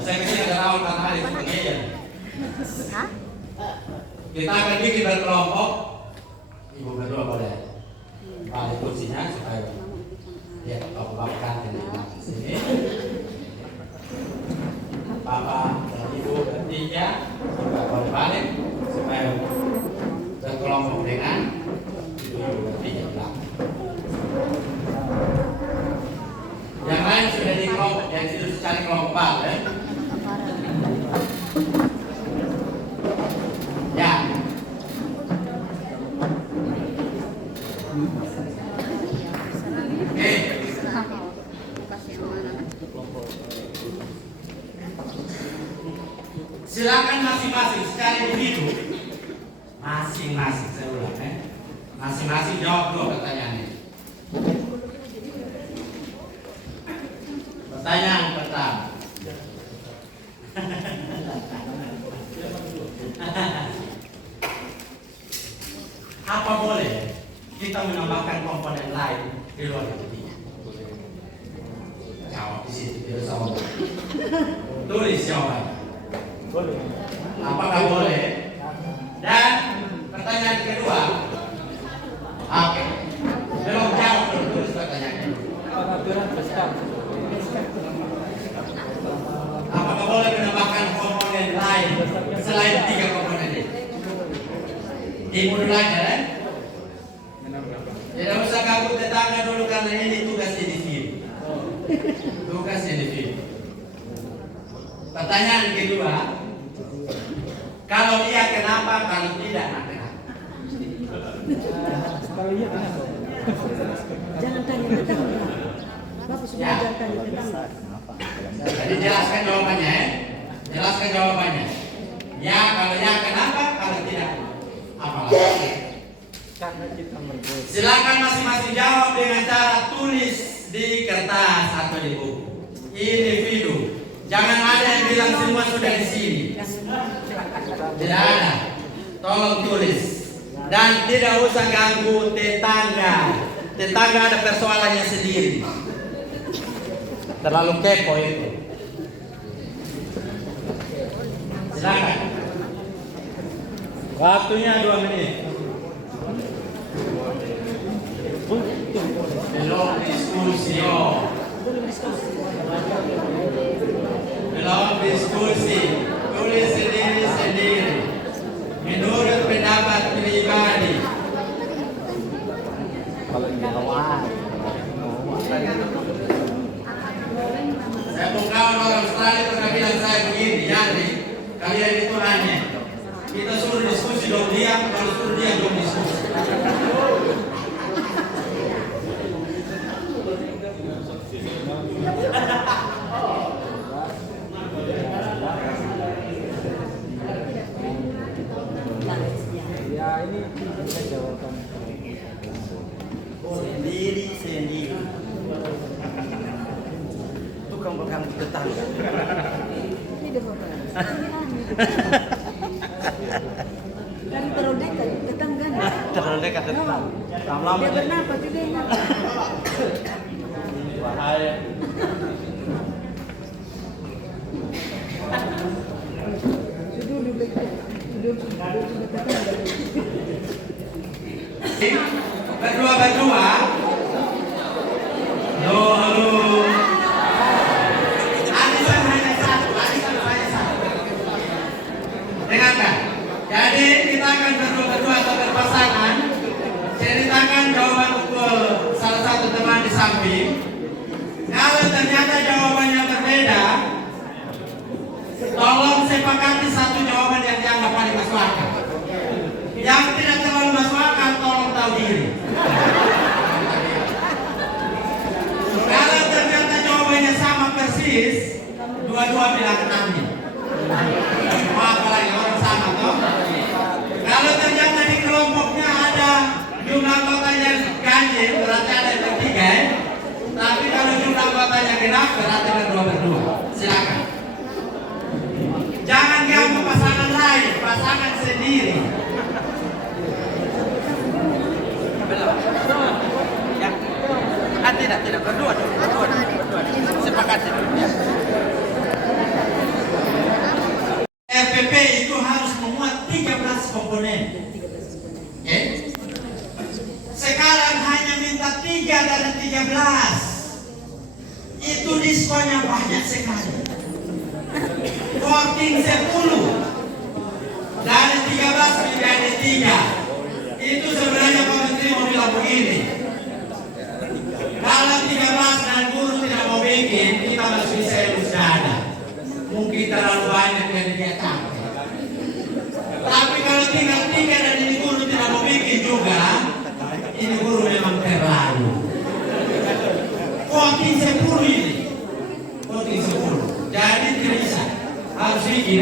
Saya kesini ada awal karena hari itu pengajian. Kita akan bikin berkelompok. Ibu berdua boleh balik kursinya supaya dia bapak kantin di sini. Bapak dan ibu bertiga juga boleh balik supaya berkelompok dengan ibu bertiga belakang. Yang lain sudah di kelompok, yang sudah cari kelompok balik. Ya. Oke. Silakan masing-masing secara individu. Masing-masing, saya ulang ya. Masing-masing jawab dua pertanyaannya. Pertanyaan pertama. Apa boleh kita menambahkan komponen lain di luar yang ketiga? Jawab di situ, tidak usah ngomong. Tulis jawabannya. Boleh. Apakah boleh? Dan pertanyaan kedua, oke, belum jawab dulu, tulis pertanyaannya. Apakah boleh menambahkan komponen lain selain 3 komponen ini? Di modul aja kan? Tidak usah kabut tetangga dulu karena ini tugas individu. Tugas individu. Pertanyaan kedua, kalau iya kenapa, kalau tidak kenapa? Kalau iya kenapa? Jangan tanya tetangga. Bapak sudah Ya. jangan tanya tetangga. Jadi jelaskan jawabannya ya. Jelaskan jawabannya. Ya, kalau ya kenapa, kalau tidak apa lagi? Karena kita mergul. Silakan masing-masing jawab dengan cara tulis di kertas atau di buku. Individu. Jangan ada yang bilang semua sudah di sini. Tidak ada. Tolong tulis. Dan tidak usah ganggu tetangga. Tetangga ada persoalannya sendiri. Terlalu kepo itu. Silakan. Waktunya 2 menit. Belum diskusi. Belum diskusi. Tulis sendiri-sendiri. Menurut pendapat pribadi. Saya pun kawan orang Australia pernah bilang saya begini, jadi kalian itu aneh. Kita suruh diskusi dong diam, kalau suruh diam dong diskusi. Ya ini bisa jawaban. Sendiri. Tukang mengganggu tetangga. Tidak Bapak. Kan terlalu dekat tetangganya. Terlalu dekat tetangga. Lama-lama Dia bernapas juga enak. bahaya. Sudah dekat. Sudah tetangga. Berdua. Halo. Arisan hanya satu. Dengarkan. Jadi kita akan berdua atau berpasangan. Ceritakan jawaban untuk salah satu teman di samping. Kalau ternyata jawabannya berbeda, sepakati satu jawaban yang dianggap paling masuk akal. Yang tidak terlalu masuk akal, tolong tahu diri. Kalau ternyata jawabannya sama persis, dua-dua bilang amin. Apalagi orang sama toh. Kalau ternyata di kelompoknya ada jumlah anggotanya ganjil, berarti ada yang bertiga. Tapi kalau jumlah anggotanya genap, berarti berdua. Silakan. Jangan ganggu pasangan lain, pasangan sendiri. Ya. Tidak, berdua. Sepakat. RPP itu harus memuat 13 komponen. Sekarang hanya minta 3 dari 13. Itu diskonnya banyak sekali. 10 dari 13 menjadi 3. Itu sebenarnya Pak Menteri mau bilang begini. Kalau 13 dan guru tidak mau bikin, kita masih bisa elus dada. Mungkin terlalu banyak yang dia capek. Tapi kalau tinggal 3 dan ini guru tidak mau bikin juga, ini guru memang terlalu. Voting 10 ini. Voting 10. Jadi tidak bisa. Harus bikin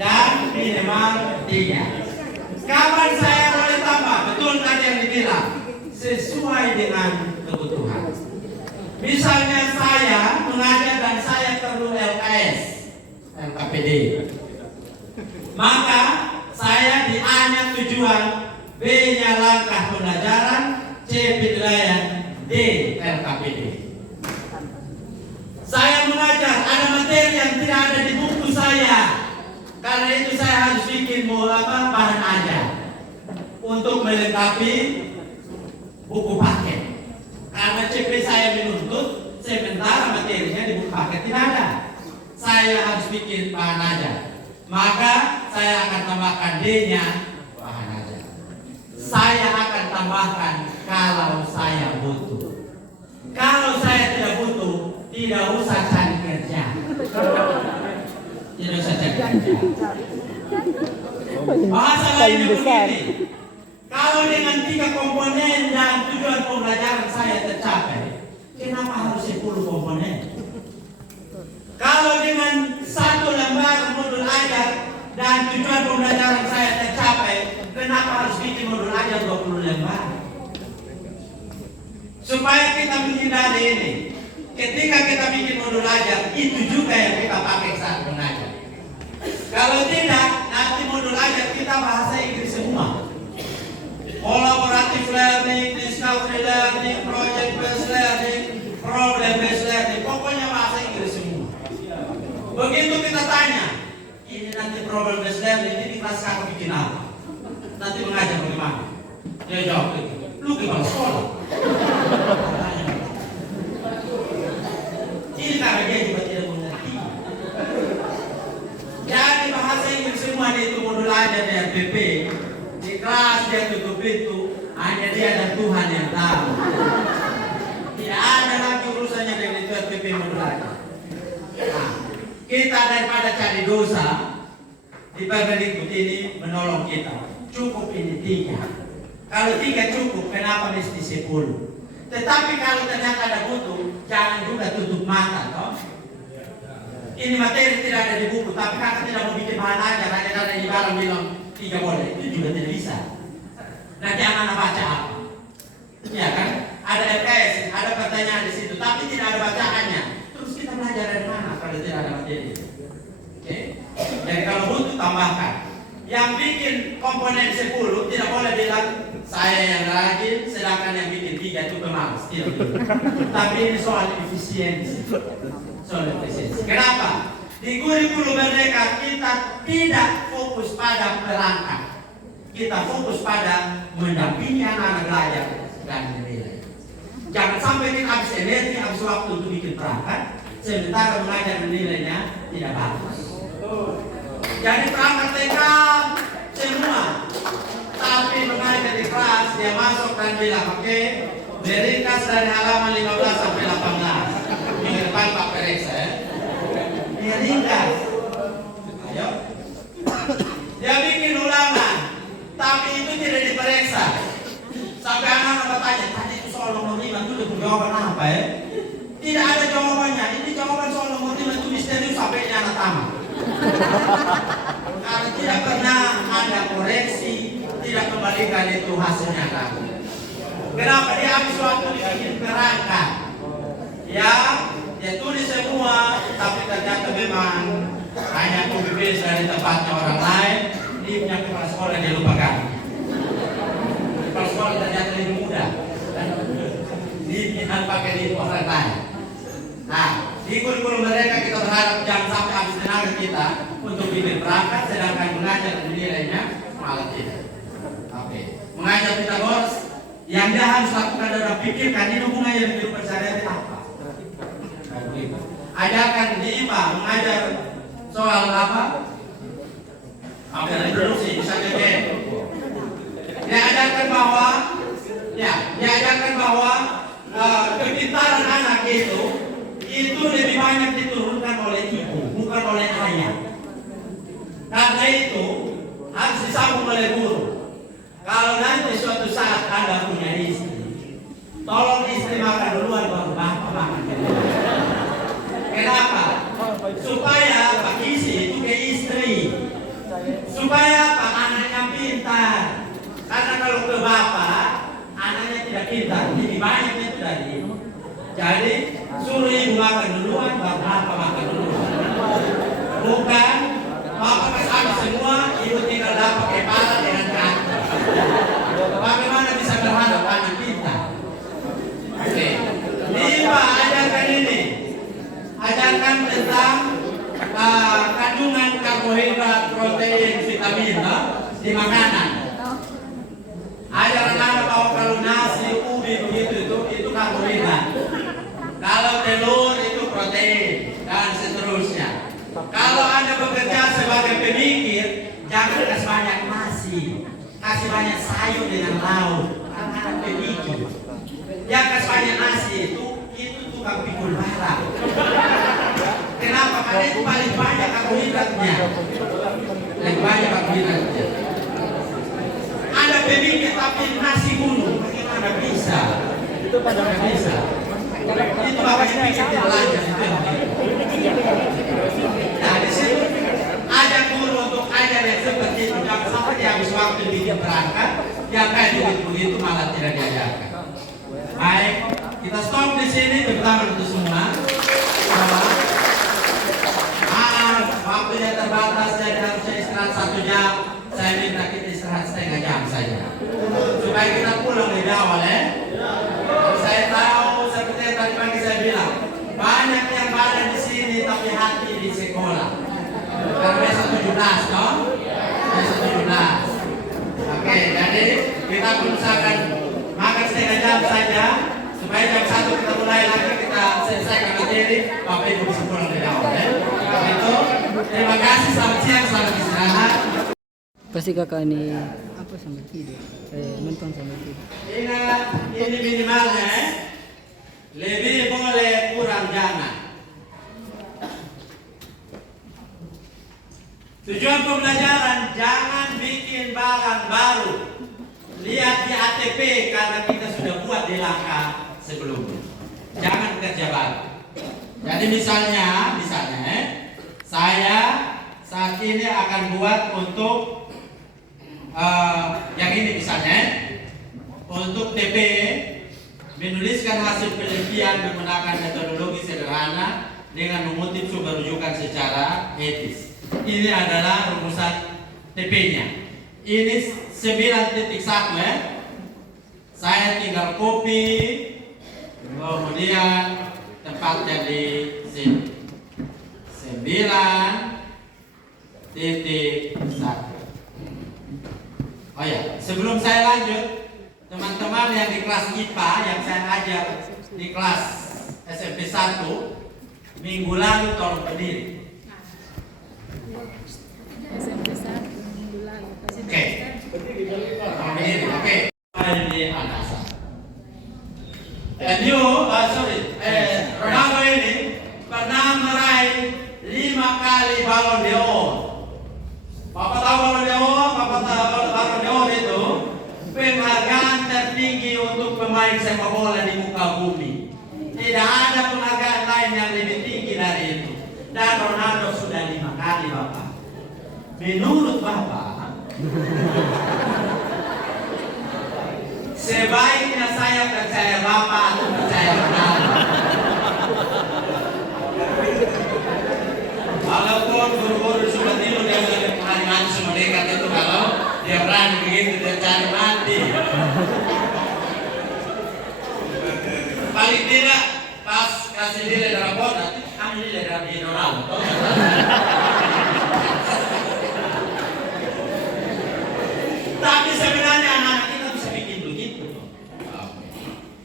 dan minimal 3. Kapan saya boleh tambah? Betul tadi yang dibilang. Sesuai dengan kebutuhan. Misalnya saya mengajar dan saya perlu LKS, LKPD. Maka saya di A-nya tujuan, B-nya langkah pembelajaran, C penilaian, D LKPD. Saya mengajar, ada materi yang tidak ada di buku saya. Karena itu saya harus bikin bahan ajar untuk melengkapi buku paket. Karena CP saya menuntut, sementara materinya di buku paket tidak ada. Saya harus bikin bahan ajar. Maka saya akan tambahkan D-nya bahan ajar. Saya akan tambahkan kalau saya butuh. Kalau saya tidak butuh, tidak usah cari kerja. Tidak usah cari kerja. Bahasa lainnya begini. Kalau dengan 3 komponen dan tujuan pembelajaran saya tercapai, kenapa harus 10 komponen? Kalau dengan 1 lembar modul ajar dan tujuan pembelajaran saya tercapai, kenapa harus bikin modul ajar 20 lembar? Supaya kita menghindari ini. Ketika kita bikin modul ajar, itu juga yang kita pakai saat mengajar. Kalau tidak, nanti modul ajar kita bahasa Inggris semua. Collaborative learning, discovery learning, project based learning, problem based learning, pokoknya bahasa Inggris semua. Begitu kita tanya, ini nanti problem based learning, ini kelas kakak bikin apa? Nanti mengajar bagaimana? Dia jawab begitu, lu gimana sekolah? Ini karena dia juga tidak mengerti. Jadi bahasa Inggris semua itu modul ajar di RPP. Di kelas dia tutup pintu, hanya dia dan Tuhan yang tahu. Tidak ada lagi urusannya dengan itu RPP modul ajar. Nah, kita daripada cari dosa, di Permendikbud ini menolong kita. Cukup ini 3. Kalau 3 cukup, kenapa mesti 10? Tetapi kalau ternyata ada butuh, jangan juga tutup mata, toh. Ini materi tidak ada di buku, tapi kakak tidak mau bikin bahan ajar, hanya karena di barang bilang 3 boleh, itu juga tidak bisa. Nanti anak baca apa? Ya kan? Ada LKS, ada pertanyaan di situ, tapi tidak ada bacaannya. Terus kita belajar dari mana kalau tidak ada materi? Oke? Jadi kalau butuh tambahkan. Yang bikin komponen 10 tidak boleh bilang saya yang rajin, sedangkan yang bikin 3 itu pemalas. Tidak. Tapi ini soal efisiensi. Soal efisiensi. Kenapa? Di kurikulum Merdeka kita tidak fokus pada perangkat. Kita fokus pada mendampingi anak-anak belajar dan menilai. Jangan sampai kita habis energi, habis waktu untuk bikin perangkat, sementara mengajar menilainya tidak bagus. Jadi perangkat lengkap semua, tapi mengajar di kelas dia masuk dan bilang, oke, meringkas dari halaman 15 sampai 18. Minggu depan Pak periksa ya. Dia ringkas. Ayo. Dia bikin ulangan, tapi itu tidak diperiksa. Sampai anak-anak bertanya, tadi itu soal nomor 5 itu jawaban apa ya? Tidak ada jawabannya. Ini jawaban soal nomor 5 itu misterius sampai di anak tamat. Karena tidak pernah ada koreksi, tidak kembalikan itu hasilnya kan. Kenapa dia habis waktu dibikin kerangka? Ya, dia tulis semua, tapi ternyata memang hanya copy paste dari tempatnya orang lain. Dia punya kepala sekolah dia lupakan. Kepala sekolah ternyata lebih mudah. Dia pakai di orang lain. Nah, di kurikulum mereka kita berharap jangan sampai habis tenaga kita untuk bikin perangkat, sedangkan mengajar nilainya malah tidak. Oke, mengajar Pythagoras yang dia harus lakukan adalah pikirkan ini hubungannya dengan kehidupan sehari-hari apa. Ajarkan di IPA mengajar soal apa? Oke, reproduksi bisa jadi. Dia ajarkan bahwa kepintaran anak itu lebih banyak diturunkan oleh ibu, bukan oleh ayah. Karena itu harus disambung oleh guru. Kalau nanti suatu saat Anda punya istri, tolong istri makan duluan baru bapak makan. Kenapa? Supaya Pak Isi itu ke istri. Supaya Pak anaknya pintar. Karena kalau ke bapak, anaknya tidak pintar. Lebih banyak itu dari ibu. Jadi suruh ibu makan duluan, baru bapak makan duluan. Bukan bapak habis semua, ibu tinggal dapat kepala dengan kaki. Bagaimana bisa berharap anak kita? Oke, lima ajarkan ini. Ajarkan tentang kandungan karbohidrat, protein, vitamin di makanan. Ajarkan anak bahwa kalau nasi, ubi begitu itu karbohidrat. Kalau telur itu protein dan seterusnya. Kalau Anda bekerja sebagai pemikir, jangan kasih banyak nasi, kasih banyak sayur dengan lauk. Karena anak pemikir. Yang kasih banyak nasi itu tukang pikul barang. Kenapa? Karena itu paling banyak karbohidratnya. Lebih banyak karbohidratnya. Ada pemikir tapi nasi gunung, bagaimana bisa? Itu pada bisa. Itu makanya pikir belajar itu. Nah di sini ada guru untuk ajar yang seperti itu. Jangan sampai dia habis waktu bikin perangkat, yang kayak begitu malah tidak diajarkan. Baik, kita stop di sini. Pertama untuk semua. Waktunya terbatas, jadi harusnya istirahat 1 jam. Saya minta kita istirahat setengah jam saja, supaya kita pulang lebih awal ya. Saya tahu seperti yang tadi pagi saya bilang, banyak yang berada di sini tapi hati di sekolah. Karena besok 17 toh? Besok 17. Oke, jadi kita berusahakan makan setengah jam saja, supaya jam 1 kita mulai lagi, kita selesaikan materi, Bapak Ibu bisa pulang lebih awal ya. Itu, terima kasih, selamat siang, selamat istirahat. Pasti kakak ini apa sampai tidur? Nonton sampai tidur. Ingat, ini minimalnya ya. Lebih boleh, kurang jangan. Tujuan pembelajaran, jangan bikin barang baru. Lihat di ATP karena kita sudah buat di langkah sebelumnya. Jangan kerja baru. Jadi misalnya saya saat ini akan buat untuk yang ini misalnya untuk TP, menuliskan hasil penelitian menggunakan metodologi sederhana dengan mengutip sumber rujukan secara etis. Ini adalah rumusan TP-nya. Ini 9.1 ya. Saya tinggal copy, kemudian tempatnya di sini. 9.1. Oh ya, sebelum saya lanjut, teman-teman yang di kelas IPA yang saya ajar di kelas SMP 1 minggu lalu tolong berdiri. SMP 1 minggu lalu. Oke. Tolong berdiri. Oke. Di Anasa. Ronaldo ini pernah meraih 5 kali Ballon d'Or. Bapak tahu Ballon d'Or itu penghargaan tertinggi untuk pemain sepak bola di muka bumi. Tidak ada penghargaan lain yang lebih tinggi dari itu. Dan Ronaldo sudah 5 kali, Bapak. Menurut Bapak, sebaiknya saya percaya Bapak atau percaya Ronaldo? Walaupun guru-guru sudah tidur dia sudah pengalaman semua dekat itu, kalau dia berani begitu dia cari mati. Paling tidak pas kasih nilai rapot, kami nilai dari Ronaldo. Tapi sebenarnya anak-anak kita bisa bikin begitu.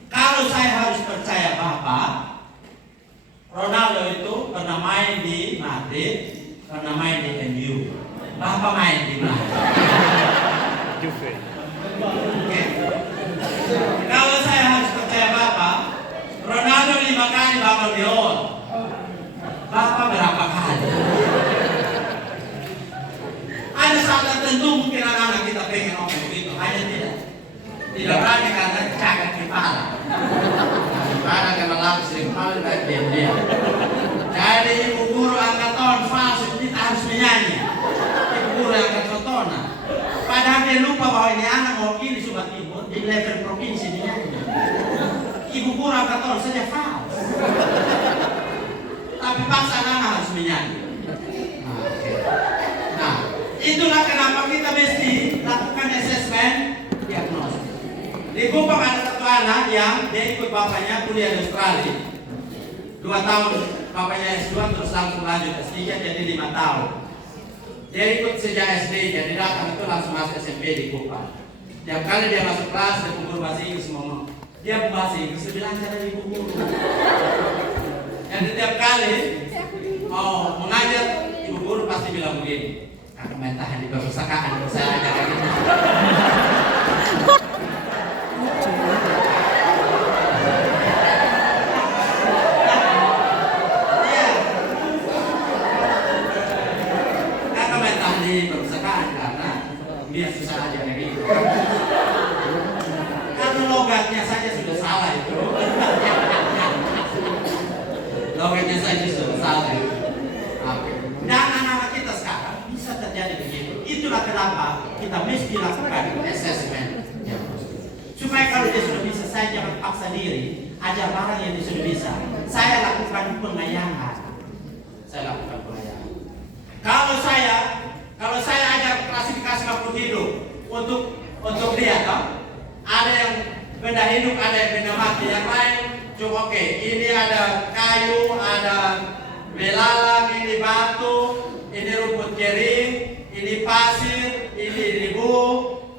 Kalau saya harus percaya Bapak, Ronaldo itu pernah main di Madrid, pernah main di MU. Bapak main di mana? Juve. Oke. Kalau saya harus percaya Bapak, Ronaldo 5 kali Ballon d'Or. Bapak berapa kali? Ada saat tertentu mungkin anak-anak kita pengen ngomong begitu, hanya tidak. Tidak berani karena cacat kepala. Kepala kena langsung, kepala baik diam-diam. Jadi ibu guru angkatan falso kita harus menyanyi. Ibu guru angkatan tona. Padahal dia lupa bahwa ini anak mewakili Sumba Timur di level provinsi menyanyi. Ibu guru angkatan saja falso. Tapi paksa anak harus menyanyi. Nah, itulah kenapa kita mesti lakukan asesmen diagnosis. Di Kupang ada satu anak yang dia ikut bapaknya kuliah di Australia 2 tahun, bapaknya S2 terus langsung lanjut S3 jadi 5 tahun. Dia ikut sejak SD, jadi datang itu langsung masuk SMP di Kupang. Tiap kali dia masuk kelas, dia guru bahasa Inggris ngomong, dia bahasa Inggris bilang cara ibu guru. Jadi tiap kali mau mengajar, ibu guru pasti bilang begini, kakak main tahan di perpustakaan, saya ajar kayak gitu. Kakak main tahan di perpustakaan karena dia susah aja kayak gitu. Karena logatnya saja sudah salah itu. Logatnya saja sudah salah itu. Dan anak-anak kita sekarang bisa terjadi begitu. Itulah kenapa kita mesti lakukan assessment. Supaya kalau dia sudah bisa, saya jangan paksa diri ajar barang yang dia sudah bisa. Saya lakukan pengayangan. Kalau saya ajar klasifikasi makhluk hidup untuk dia, ada yang benda hidup, ada yang benda mati, yang lain coba oke. Ini ada kayu, ada belalang, ini batu, ini rumput kering, ini pasir, ini debu,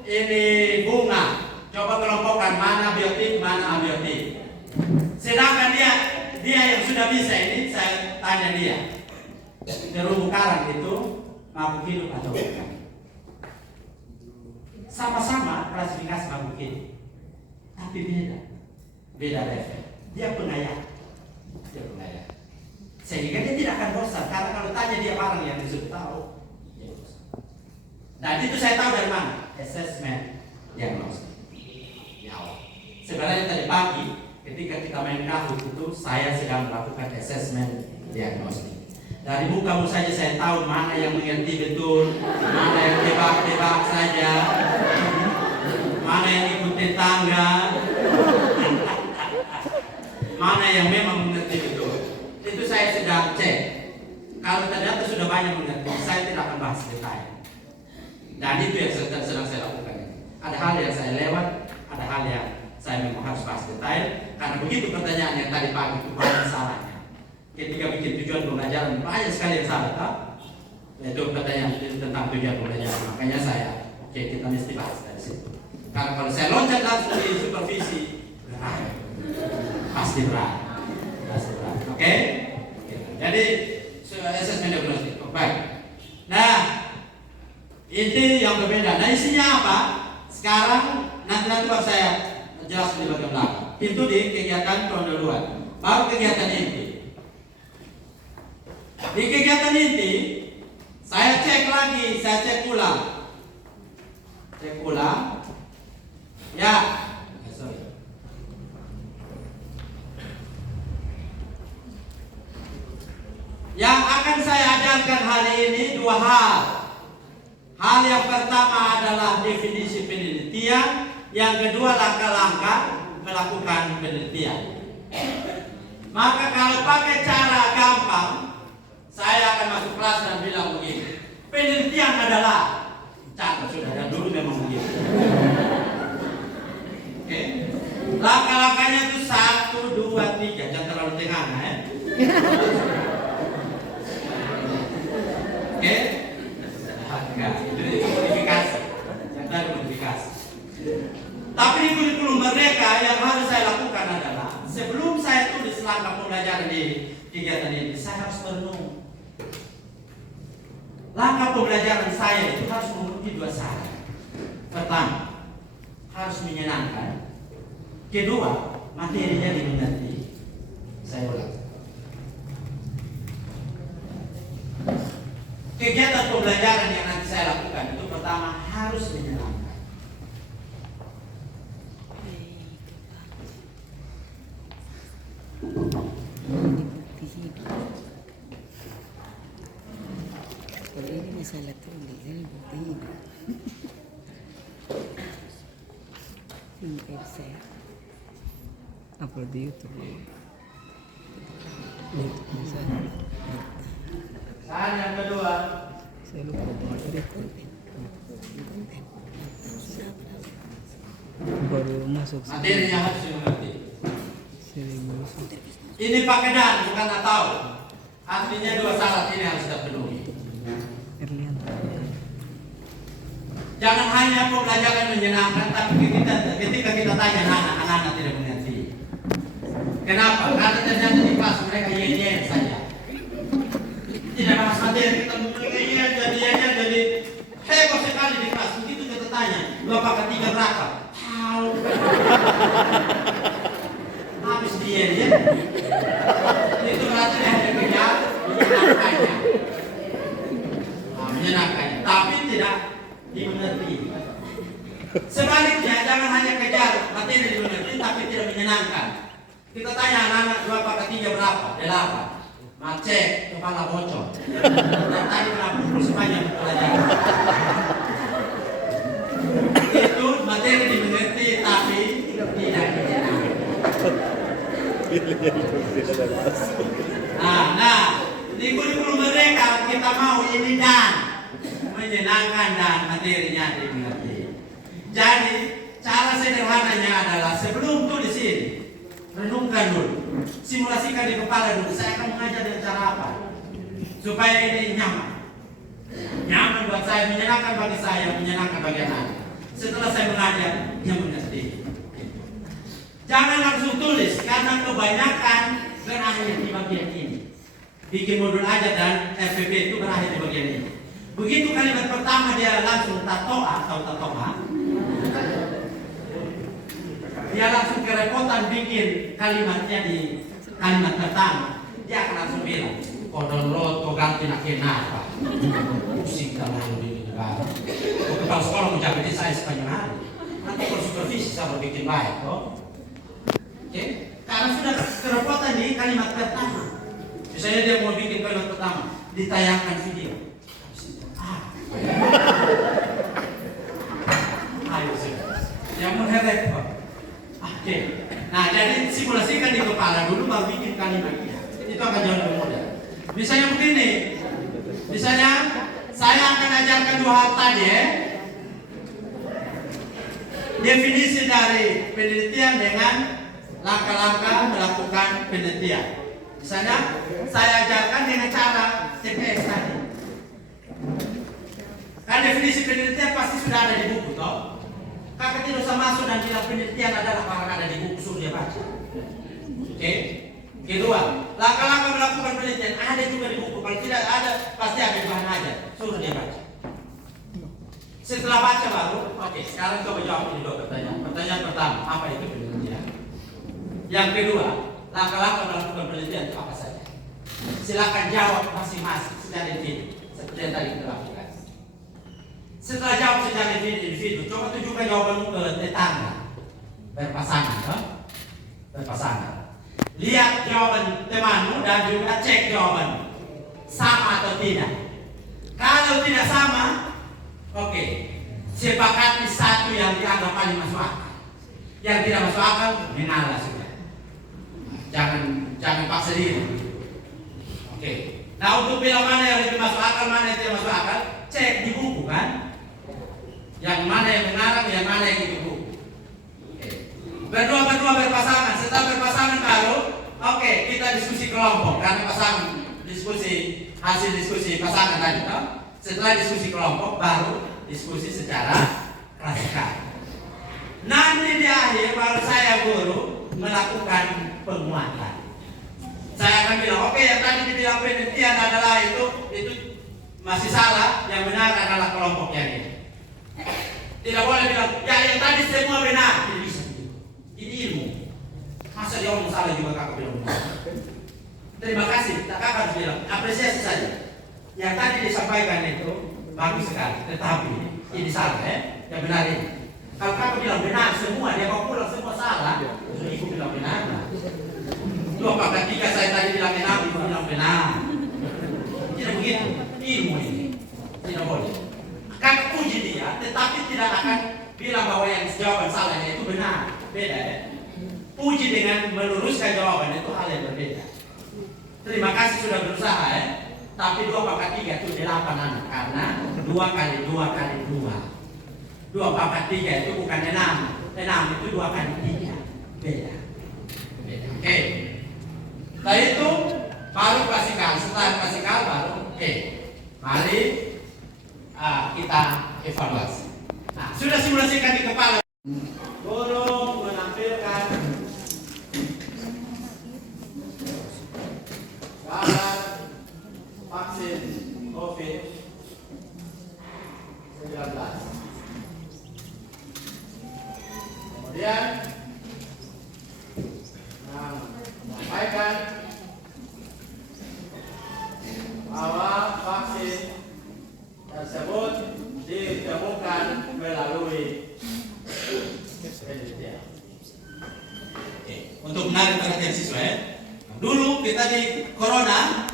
ini bunga. Coba kelompokkan mana biotik, mana abiotik. Sedangkan dia yang sudah bisa ini, saya tanya dia, terumbu karang itu makhluk hidup atau bukan? Sama-sama klasifikasi makhluk hidup, tapi beda level. Dia pengayang. Sehingga dia tidak akan bosan, karena kalau tanya dia barang yang disuruh tahu. Dan itu saya tahu dari mana? Assessment diagnosis. Sebenarnya tadi pagi ketika kita main kahut itu saya sedang melakukan assessment diagnostik. Dari mukamu saja saya tahu mana yang mengerti betul, mana yang tebak-tebak saja, mana yang ikut tetangga, mana yang memang mengerti betul. Itu saya sedang cek. Kalau ternyata sudah banyak mengerti, saya tidak akan bahas detail. Dan itu yang sedang saya lakukan. Ada hal yang saya lewat, ada hal yang saya memang harus bahas detail, karena begitu pertanyaan yang tadi pagi itu banyak salahnya. Ketika bikin tujuan pembelajaran banyak sekali yang salah, tak? Itu pertanyaan tentang tujuan pembelajaran. Makanya saya, oke, kita mesti bahas dari situ. Karena kalau saya loncat langsung di supervisi, pasti berat. Oke? Jadi assessment diagnostik. Baik. Nah, ini yang berbeda. Nah, isinya apa? Sekarang nanti baru saya jelaskan di bagian belakang. Itu di kegiatan pendahuluan. Baru kegiatan inti. Di kegiatan inti Saya cek lagi, saya cek ulang. Cek ulang. Ya. Sorry. Yang akan saya ajarkan hari ini dua hal. Hal yang pertama adalah definisi penelitian, yang kedua langkah-langkah melakukan penelitian. Maka kalau pakai cara gampang, saya akan masuk kelas dan bilang begini. Penelitian adalah, catat sudah, dan dulu memang begitu. Oke. Langkah-langkahnya itu 1, 2, 3, jangan terlalu tengah ya. Oke. Enggak, itu modifikasi. Yang tadi modifikasi. Tapi di kurikulum Merdeka yang harus saya lakukan adalah sebelum saya tulis langkah pembelajaran di kegiatan ini, saya harus merenung. Langkah pembelajaran saya itu harus memenuhi 2 syarat. Pertama, harus menyenangkan. Kedua, materinya dimengerti. Saya ulang. Kegiatan pembelajaran yang nanti saya lakukan itu pertama harus menyenangkan. Kalau ini masalah tulis, ini bukti hidup. Ini saya upload di YouTube. YouTube saya. Saat yang kedua, Saya lupa buat record. Baru masuk. materinya harus dimengerti. Saya masuk. Ini pakai dan bukan atau. Artinya 2 syarat ini harus terpenuhi. Erlian. Jangan hanya pembelajaran menyenangkan, tapi ketika kita tanya anak-anak tidak mengerti. Kenapa? Karena ternyata di kelas mereka yen-yen saja. Tidak bahas materi, kita yen jadi heboh sekali di kelas. Begitu kita tanya, 2 pangkat 3 berapa? Tahu. Habis dia ya. Itu berarti dia hanya kejar menyenangkannya. Menyenangkannya, tapi tidak dimengerti. Sebaliknya, jangan hanya kejar materi dimengerti, tapi tidak menyenangkan. Kita tanya anak-anak 2 pangkat 3 berapa? 8. Macet, kepala bocor. Dan tadi pernah pukul sepanjang pelajaran. Itu materi dimengerti, tapi tidak menyenangkan. Nah, di kurikulum Merdeka kita mau ini dan menyenangkan dan materinya dimengerti. Jadi cara sederhananya adalah sebelum tulis ini, renungkan dulu, simulasikan di kepala dulu. Saya akan mengajar dengan cara apa supaya ini nyaman buat saya, menyenangkan bagi saya, menyenangkan bagi anak. Setelah saya mengajar, dia mengerti. Jangan langsung tulis, karena kebanyakan berakhir di bagian ini. Bikin modul aja dan FPP itu berakhir di bagian ini. Begitu kalimat pertama dia langsung tatoa atau tatoha, dia langsung kerepotan bikin kalimatnya di kalimat pertama. Dia akan langsung bilang, kau download, kau ganti nak kenapa? Pusing terlalu di negara. Kepala sekolah menjaga saya sepanjang hari. Nanti kalau supervisi saya bikin baik, toh. Oke? Karena sudah kerepotan di kalimat pertama. Misalnya dia mau bikin kalimat pertama, ditayangkan video. Ayo sih, yang mengheret. Oke. Nah, jadi simulasikan di kepala dulu baru bikin kalimatnya. Itu akan jauh lebih mudah. Misalnya begini. Misalnya saya akan ajarkan 2 hal tadi ya. Definisi dari penelitian dengan langkah-langkah melakukan penelitian. Misalnya saya ajarkan dengan cara TPS tadi. Kan definisi penelitian pasti sudah ada di buku toh. Kakak tidak usah masuk dan bilang penelitian adalah barang ada di buku, suruh dia baca. Oke. Kedua, langkah-langkah melakukan penelitian ada juga di buku. Kalau tidak ada, pasti ada bahan aja, suruh dia baca. Setelah baca baru, oke, sekarang coba jawab ini 2 pertanyaan. Pertanyaan pertama, apa itu penelitian? Yang kedua, langkah-langkah melakukan penelitian itu apa saja? Silakan jawab masing-masing secara individu. seperti yang tadi kita lakukan. Setelah jawab secara individu, coba tunjukkan jawabanmu ke tetangga berpasangan, kan? Berpasangan. Lihat jawaban temanmu dan juga cek jawabanmu sama atau tidak. Kalau tidak sama, oke, sepakati satu yang dianggap paling masuk akal. Yang tidak masuk akal, mengalah sudah. Jangan paksa diri. Oke. Nah, untuk bilang mana yang lebih masuk akal, mana yang tidak masuk akal, cek di buku kan. Yang mana yang mengarang, yang mana yang di buku. Oke. Berdua berpasangan. Setelah berpasangan baru, oke, kita diskusi kelompok karena pasangan hasil diskusi pasangan tadi, toh? Setelah diskusi kelompok baru diskusi secara klasikal. Nanti di akhir baru saya guru melakukan penguatan. Saya akan bilang, oke, yang tadi dibilang penelitian adalah itu masih salah, yang benar adalah kelompok yang ini. Tidak boleh bilang, ya yang tadi semua benar. Tidak bisa. Ini ilmu. Masa dia ngomong salah juga kakak bilang benar. Terima kasih, kakak harus bilang, apresiasi saja. Yang tadi disampaikan itu bagus sekali, tetapi ini salah ya, yang benar ini. Kalau kakak bilang benar semua, dia mau pulang semua salah, ibu bilang benar. 2 pangkat 3 saya tadi bilang benar, ibu bilang benar. Tidak begitu, ilmu ini tidak boleh. Kakak puji dia, tetapi tidak akan bilang bahwa yang jawaban salahnya itu benar, beda ya. Puji dengan meluruskan jawaban itu hal yang berbeda. Terima kasih sudah berusaha ya. Tapi 2 pangkat 3 itu 8 anak karena 2 kali 2 kali 2. 2 pangkat 3 itu bukan 6. 6 itu 2 kali 3. Beda. Oke. Setelah itu baru klasikal. Setelah klasikal baru oke. Mari kita evaluasi. Nah, sudah simulasikan di kepala. Guru menampilkan gambar vaksin COVID-19. Kemudian menyampaikan bahwa vaksin tersebut ditemukan melalui penelitian. Untuk menarik perhatian siswa ya. Dulu kita di corona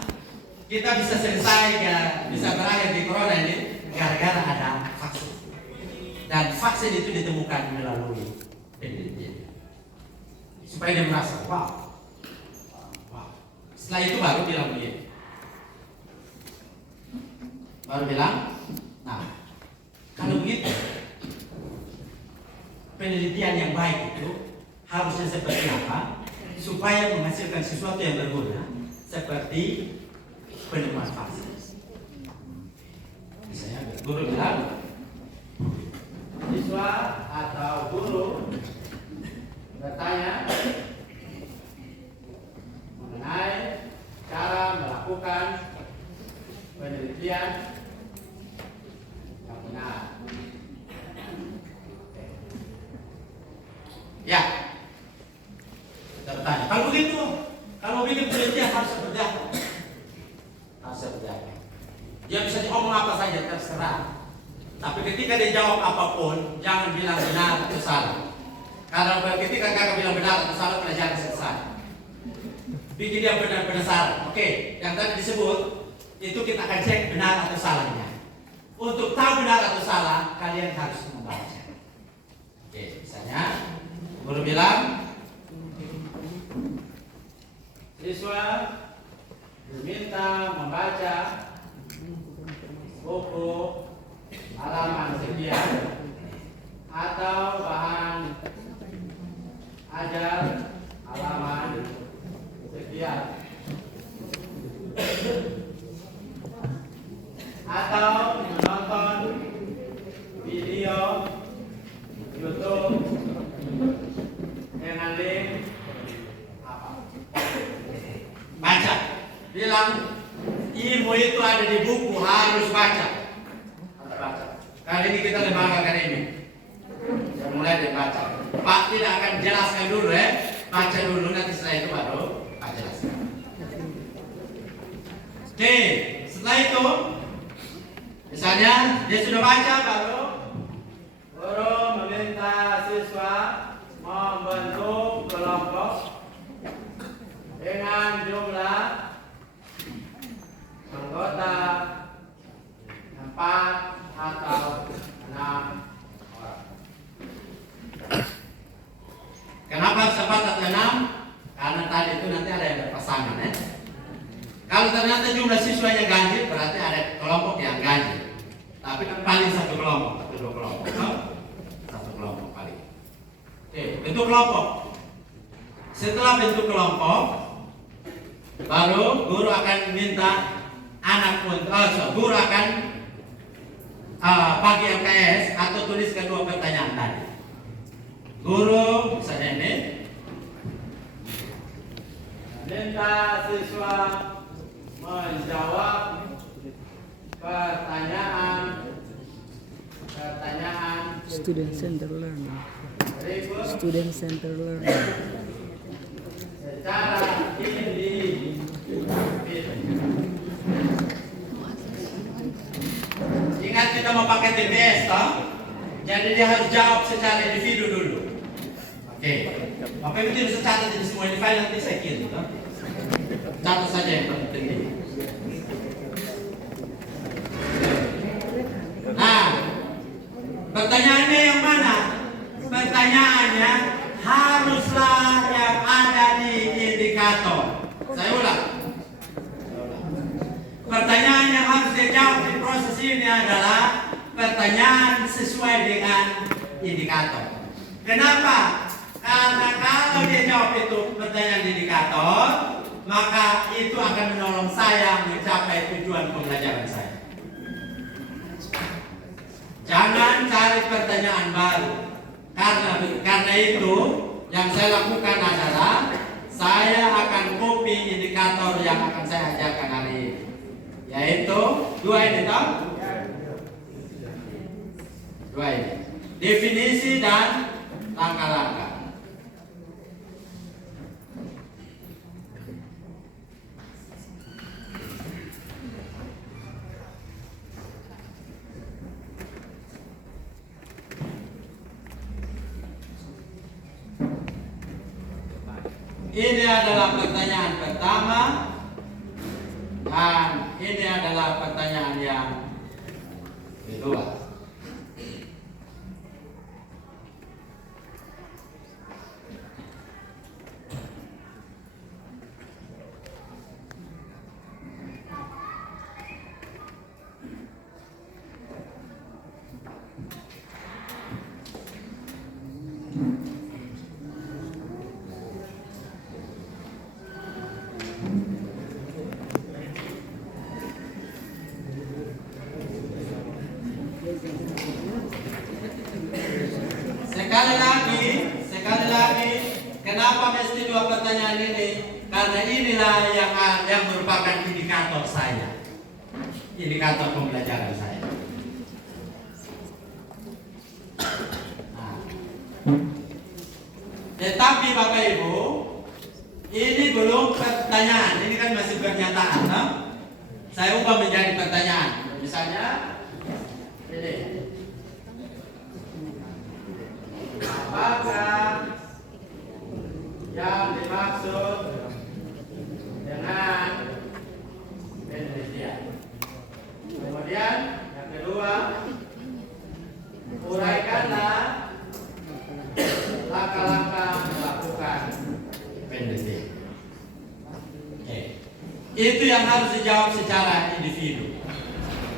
kita bisa selesai ya, bisa berakhir di corona ini gara-gara ada vaksin. Dan vaksin itu ditemukan melalui penelitian. Supaya dia merasa wow. Setelah itu baru bilang begini. Baru bilang, nah kalau begitu penelitian yang baik itu harusnya seperti apa supaya menghasilkan sesuatu yang berguna seperti penemuan vaksin. Misalnya guru bilang, siswa atau guru bertanya mengenai cara melakukan penelitian yang benar. Ya, bertanya. Kalau begitu, kalau bikin penelitian harus seperti apa? Harus seperti apa? Dia bisa ngomong apa saja terserah. Tapi ketika dia jawab apapun, jangan bilang benar atau salah. Karena ketika kakak bilang benar atau salah, pelajaran selesai. Bikin dia benar penasaran. Oke, yang tadi disebut itu kita akan cek benar atau salahnya. Untuk tahu benar atau salah, kalian harus membaca. Oke, misalnya guru bilang, siswa diminta membaca buku halaman sekian atau bahan ajar halaman sekian atau menonton video YouTube dengan link apa? Baca. Bilang ilmu itu ada di buku, harus baca. Kali ini kita lembaga akademik. Saya mulai dari baca. Pak tidak akan jelaskan dulu ya. Baca dulu, nanti setelah itu baru Pak jelaskan. Oke, setelah itu Misalnya dia sudah baca, baru guru meminta siswa membentuk kelompok dengan jumlah anggota 4 atau 6 orang. Kenapa 4 atau 6? Karena tadi itu nanti ada yang berpasangan ya. Kalau ternyata jumlah siswanya ganjil, berarti ada kelompok yang ganjil. Tapi kan paling satu kelompok atau 2 kelompok. Satu kelompok paling. Oke, bentuk kelompok. Setelah bentuk kelompok, baru guru akan minta anak guru akan bagi MKS atau tulis kedua pertanyaan tadi. Guru misalnya ini minta siswa menjawab pertanyaan Student center learning. berikut Student center learning. secara individu. Ingat kita mau pakai TPS toh? Jadi dia harus jawab secara individu dulu. Oke. Bapak Ibu tidak usah catat ini semua di file, nanti saya kirim toh. Catat saja yang penting. Nah, pertanyaannya yang mana? Pertanyaannya haruslah yang ada di indikator. Saya ulang. Pertanyaan yang harus dijawab di proses ini adalah pertanyaan sesuai dengan indikator. Kenapa? Karena kalau dia jawab itu pertanyaan indikator, maka itu akan menolong saya mencapai tujuan pembelajaran saya. Jangan cari pertanyaan baru. Karena itu yang saya lakukan adalah saya akan copy indikator yang akan saya ajarkan hari ini, yaitu 2 ini toh? 2 ini. Definisi dan langkah-langkah. Ini adalah pertanyaan pertama dan ini adalah pertanyaan yang kedua. Sekali lagi, kenapa mesti 2 pertanyaan ini? Karena inilah yang merupakan indikator saya, indikator pembelajaran saya. Nah. Tetapi Bapak Ibu, ini belum pertanyaan, ini kan masih pernyataan, nah? Saya ubah menjadi pertanyaan. Misalnya, ini. Apakah yang dimaksud dengan penelitian? Kemudian yang kedua, uraikanlah langkah-langkah melakukan penelitian. Itu yang harus dijawab secara individu.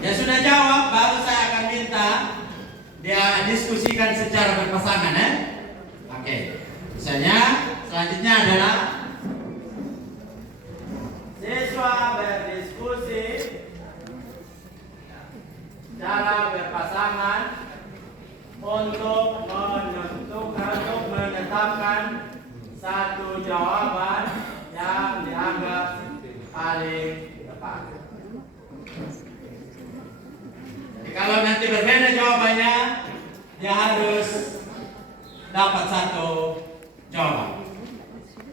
Ya sudah jawab, baru saya akan minta dia diskusikan secara berpasangan ya. Oke. Misalnya selanjutnya adalah siswa berdiskusi secara berpasangan untuk menetapkan satu jawaban yang dianggap paling tepat. Kalau nanti berbeda jawabannya, dia harus dapat satu jawaban.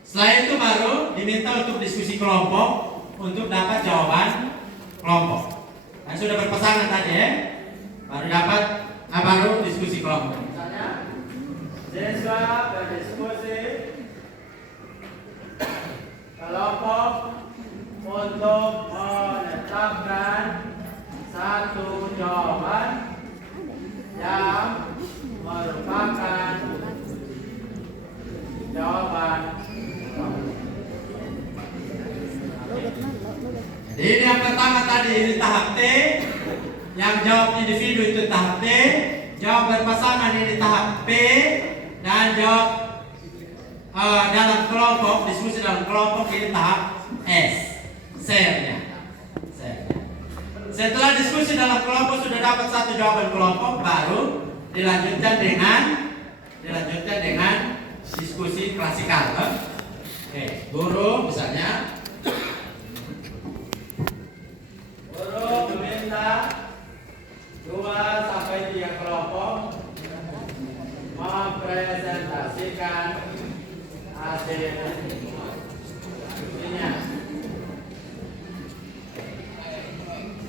Setelah itu baru diminta untuk diskusi kelompok untuk dapat jawaban kelompok. Yang sudah berpasangan tadi ya, baru dapat, baru diskusi kelompok. Misalnya, siswa berdiskusi kelompok untuk menetapkan satu jawaban yang merupakan jawaban. Jadi ini yang pertama tadi ini tahap T, yang jawab individu itu tahap T, jawab berpasangan ini tahap P, dan jawab dalam kelompok, diskusi dalam kelompok ini tahap S, share-nya. Setelah diskusi dalam kelompok sudah dapat satu jawaban kelompok, baru dilanjutkan dengan diskusi klasikal. Oke, guru misalnya, guru meminta 2 sampai 3 kelompok mempresentasikan hasil diskusinya.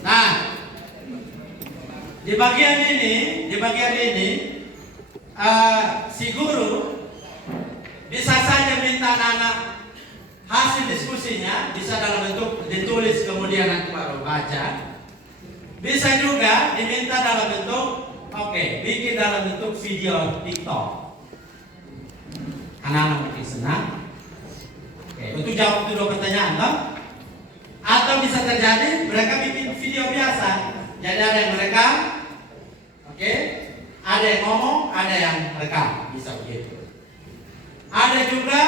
Nah, di bagian ini si guru bisa saja minta anak hasil diskusinya, bisa dalam bentuk ditulis kemudian nanti baru baca. Bisa juga diminta dalam bentuk, bikin dalam bentuk video TikTok. Anak-anak mungkin senang. Untuk jawab itu 2 pertanyaan, toh? Atau bisa terjadi mereka bikin video biasa. Jadi ada yang merekam, ada yang ngomong, ada yang rekam, bisa begitu. Ada juga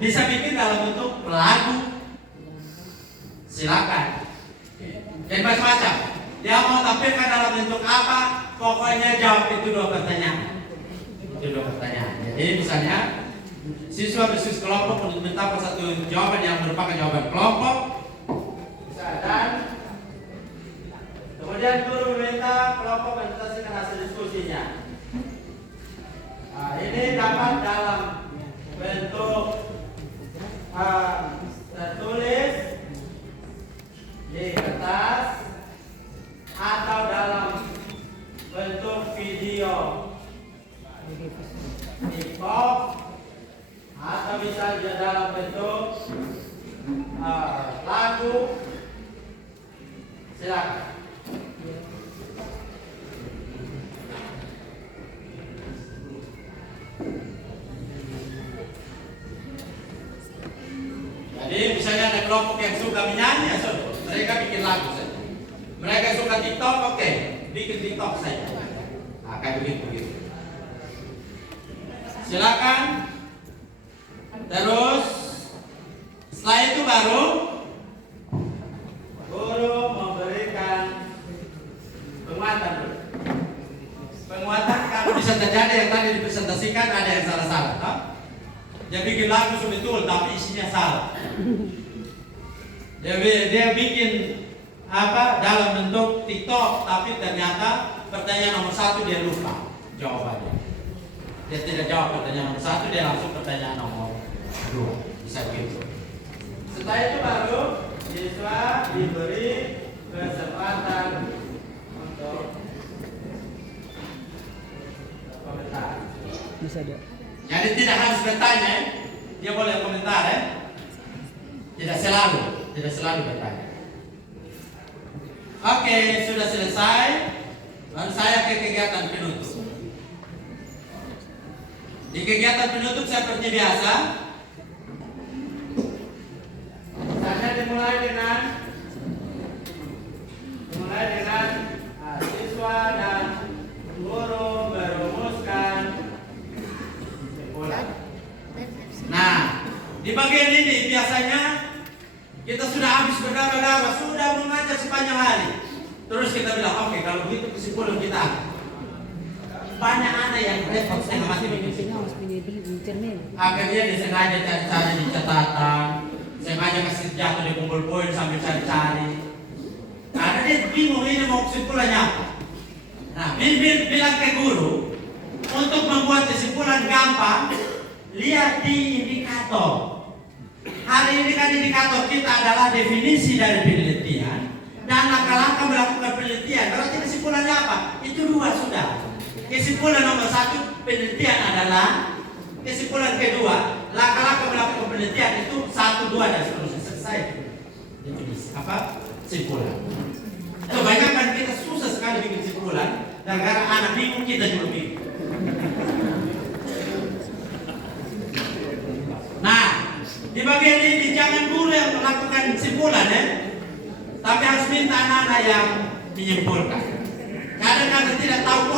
bisa bikin dalam bentuk lagu. Silakan. Jadi macam-macam. Dia mau tampilkan dalam bentuk apa, pokoknya jawab itu 2 pertanyaan. Itu 2 pertanyaan. Jadi misalnya siswa bersis kelompok untuk minta satu jawaban yang merupakan jawaban kelompok. Dan kemudian guru meminta kelompok menentukan hasil diskusinya. Nah, ini dapat dalam bentuk tertulis di kertas atau dalam bentuk video TikTok atau bisa juga dalam bentuk lagu. Silakan. Jadi misalnya ada kelompok yang suka menyanyi, mereka bikin lagu saja. Mereka suka TikTok, bikin TikTok saja. Nah, kayak begitu. Silakan. Terus setelah itu baru guru memberikan penguatan. Penguatan kalau bisa terjadi yang tadi dipresentasikan ada yang salah-salah, toh? Dia bikin lagu betul tapi isinya salah. Dia bikin dalam bentuk TikTok tapi ternyata pertanyaan nomor 1 dia lupa jawabannya. Dia tidak jawab pertanyaan nomor 1, dia langsung pertanyaan nomor 2. Bisa begitu. Setelah itu baru siswa diberi kesempatan untuk komentar. Bisa dia. Jadi tidak harus bertanya, dia boleh komentar ya. Tidak selalu bertanya. Oke, sudah selesai. Lalu saya ke kegiatan penutup. Di kegiatan penutup seperti biasa, saya dimulai dengan siswa dan guru merumuskan kesimpulan. Nah, di bagian ini biasanya kita sudah habis berdarah-darah, sudah mengajar sepanjang hari. Terus kita bilang, oke, kalau begitu kesimpulan kita. Banyak ada yang repot setengah mati begitu. Akhirnya dia sengaja cari-cari di catatan, sengaja kasih jatuh di kumpul poin sambil cari-cari. Karena dia bingung ini mau kesimpulannya apa. Nah, bilang ke guru, untuk membuat kesimpulan gampang, lihat di indikator. Hari ini kan indikator kita adalah definisi dari penelitian dan langkah-langkah melakukan penelitian. Berarti kesimpulannya apa? Itu 2 sudah. Kesimpulan nomor 1 penelitian adalah, kesimpulan kedua langkah-langkah melakukan penelitian itu 1, 2 dan seterusnya. Selesai definisi apa? Simpulan. Kebanyakan kita susah sekali bikin simpulan, dan karena anak bingung kita juga bingung. Nah, di bagian ini jangan guru yang melakukan simpulan tapi harus minta anak-anak yang menyimpulkan. Kadang-kadang tidak tahu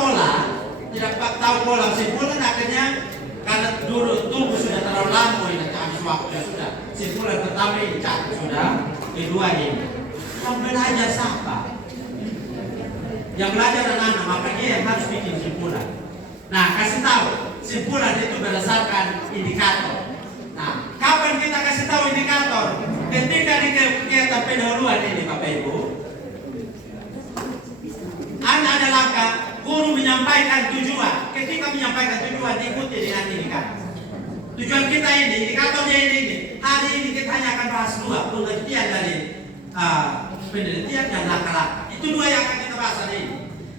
pola simpulan, akhirnya karena dulu tubuh sudah terlalu lama ini habis waktu sudah. Simpulan pertama ini catat sudah, kedua ini. Yang belajar siapa? Yang belajar anak-anak, maka dia yang harus bikin simpulan. Nah, kasih tahu simpulan itu berdasarkan indikator. Nah, kapan kita kasih tahu indikator? Ketika di kegiatan pendahuluan ini, Bapak Ibu, ada langkah guru menyampaikan tujuan. Ketika menyampaikan tujuan, diikuti dengan indikator. Tujuan kita ini, indikatornya ini. Hari ini kita hanya akan bahas 2 penelitian dari penelitian dan langkah-langkah. Itu 2 yang akan kita bahas hari ini.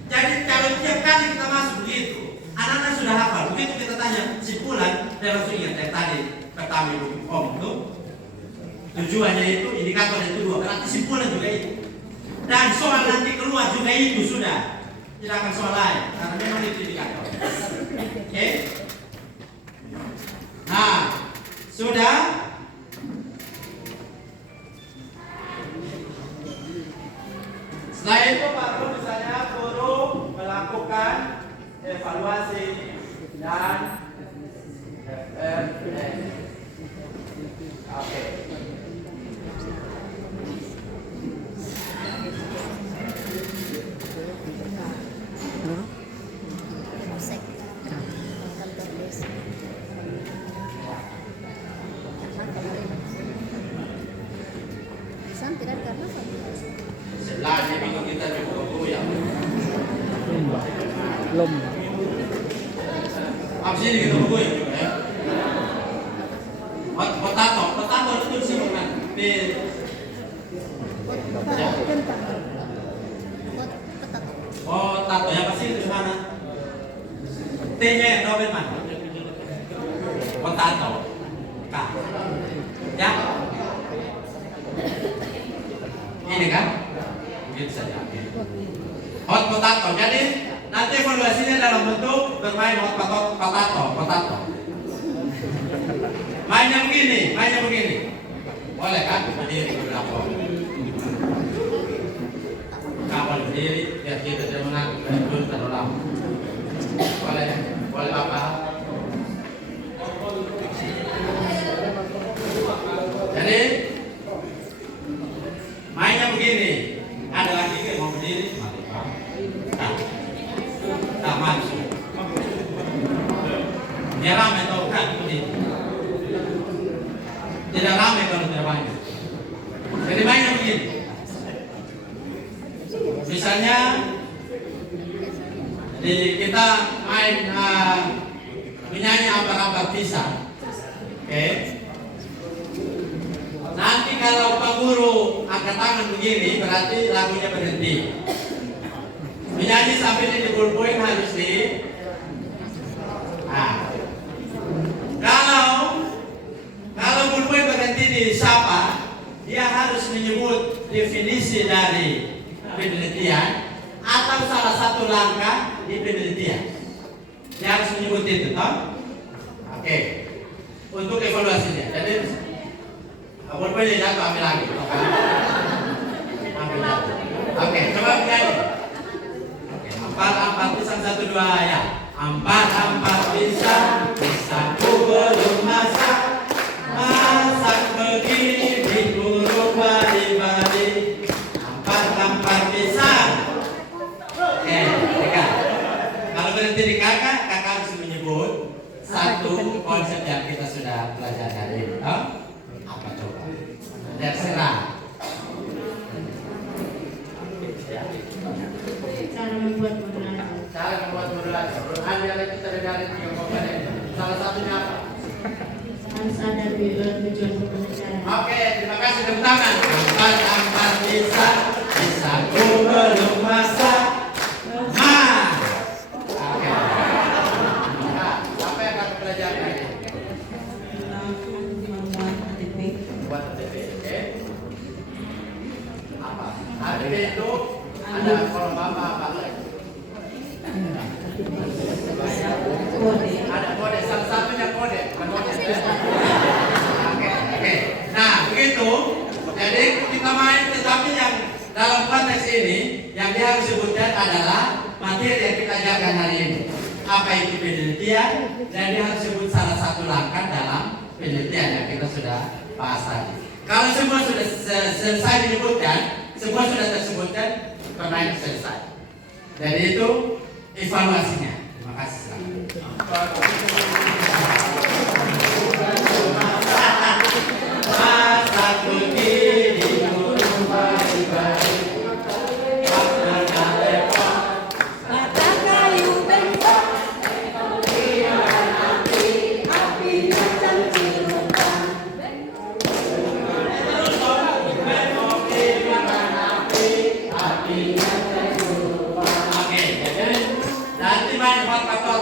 Jadi kalau tiap kali kita masuk begitu, anak-anak sudah hafal. Begitu kita tanya simpulan, dia langsung ingat yang tadi pertama itu itu. Tujuannya itu, indikatornya itu 2. Berarti simpulan juga itu. Dan soal nanti keluar juga itu sudah. Tidak akan soal lain, karena memang itu indikator. Oke? Nah, sudah. Setelah itu baru misalnya guru melakukan evaluasi dan FRS. Oke. Setelah ini minggu kita juga goyang. Lomba. Abis ini kita goyang juga ya. Potato itu disebutkan di potato yang pasti itu mana? T-nya yang double mana? Potato. K. Ya. Ini kan? Begitu saja. Hot potato. Jadi nanti evaluasinya dalam bentuk bermain hot potato. Mainnya begini. Boleh kan? Berdiri beberapa. Kapal berdiri, biar kita tidak menang terlalu lama. Boleh Bapak. Jadi mainnya begini, ada lagi yang mau berdiri, tak masuk. Dia ramai atau bukan begini? Tidak ramai kalau tidak banyak. Jadi mainnya begini. Misalnya, kita main menyanyi ambar-ambar pisang. Oke. Nanti kalau Pak Guru angkat tangan begini, berarti lagunya berhenti. Menyanyi sampai di ballpoint harus di. Nah, kalau ballpoint berhenti di siapa, dia harus menyebut definisi dari penelitian atau salah satu langkah di penelitian. Dia harus menyebut itu, toh? Oke. Untuk evaluasinya. Jadi ballpoint jatuh, ambil lagi. Ambil lagi. Oke, coba nyanyi. Oke, ampar pisang 1, 2 ya. Ampar pisang ku belum masak. Masak begini diburu bali-bali. Ampar pisang. Oke, kakak. Kalau berhenti di kakak harus menyebut satu konsep yang kita sudah pelajari hari ini. Apa coba? Terserah. Cara membuat modulasi. Ada lagi dari 3 komponen. Salah satunya apa? Harus ada tujuan pembelajaran. Oke, terima kasih. Tepuk tangan. Ampar pisang itu ada kolom apa? Ada kode, salah satunya kode, bukan kode. Oke. Nah, begitu. Jadi kita main, tetapi yang dalam konteks ini yang dia harus sebutkan adalah materi yang kita ajarkan hari ini. Apa itu penelitian? Dan dia harus sebut salah satu langkah dalam penelitian yang kita sudah bahas tadi. Kalau semua sudah selesai disebutkan, semua sudah tersebutkan, permainan selesai. Jadi itu evaluasinya. Terima kasih.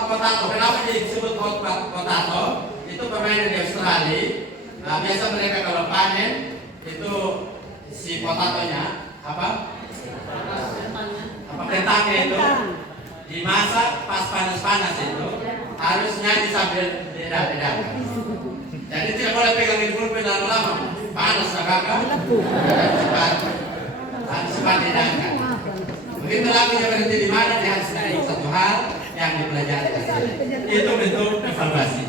Potato. Kenapa jadi disebut potato? Itu permainan di Australia. Nah, biasa mereka kalau panen itu si potatonya apa kentangnya itu dimasak pas panas-panas itu harus nyanyi sambil dedak-dedak. Jadi tidak boleh pegang di pulpen lama-lama, panas lah kakak. Harus cepat didangkan. Begitu lagunya berhenti di mana dia harus naik satu hal yang dipelajari. Itu bentuk evaluasi.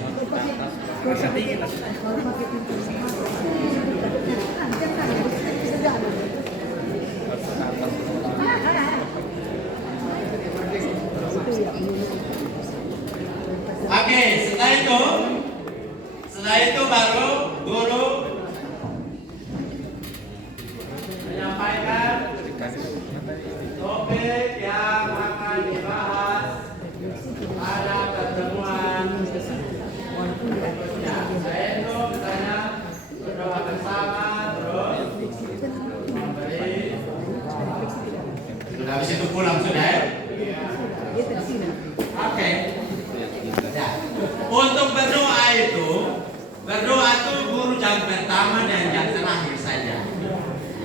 Oke, setelah itu baru guru menyampaikan topik yang akan dibahas pada pertemuan berikutnya. Saya itu misalnya berdoa bersama terus memberi. Sudah habis itu pulang sudah ya? Oke. Ya. Untuk berdoa itu guru jam pertama dan jam terakhir saja.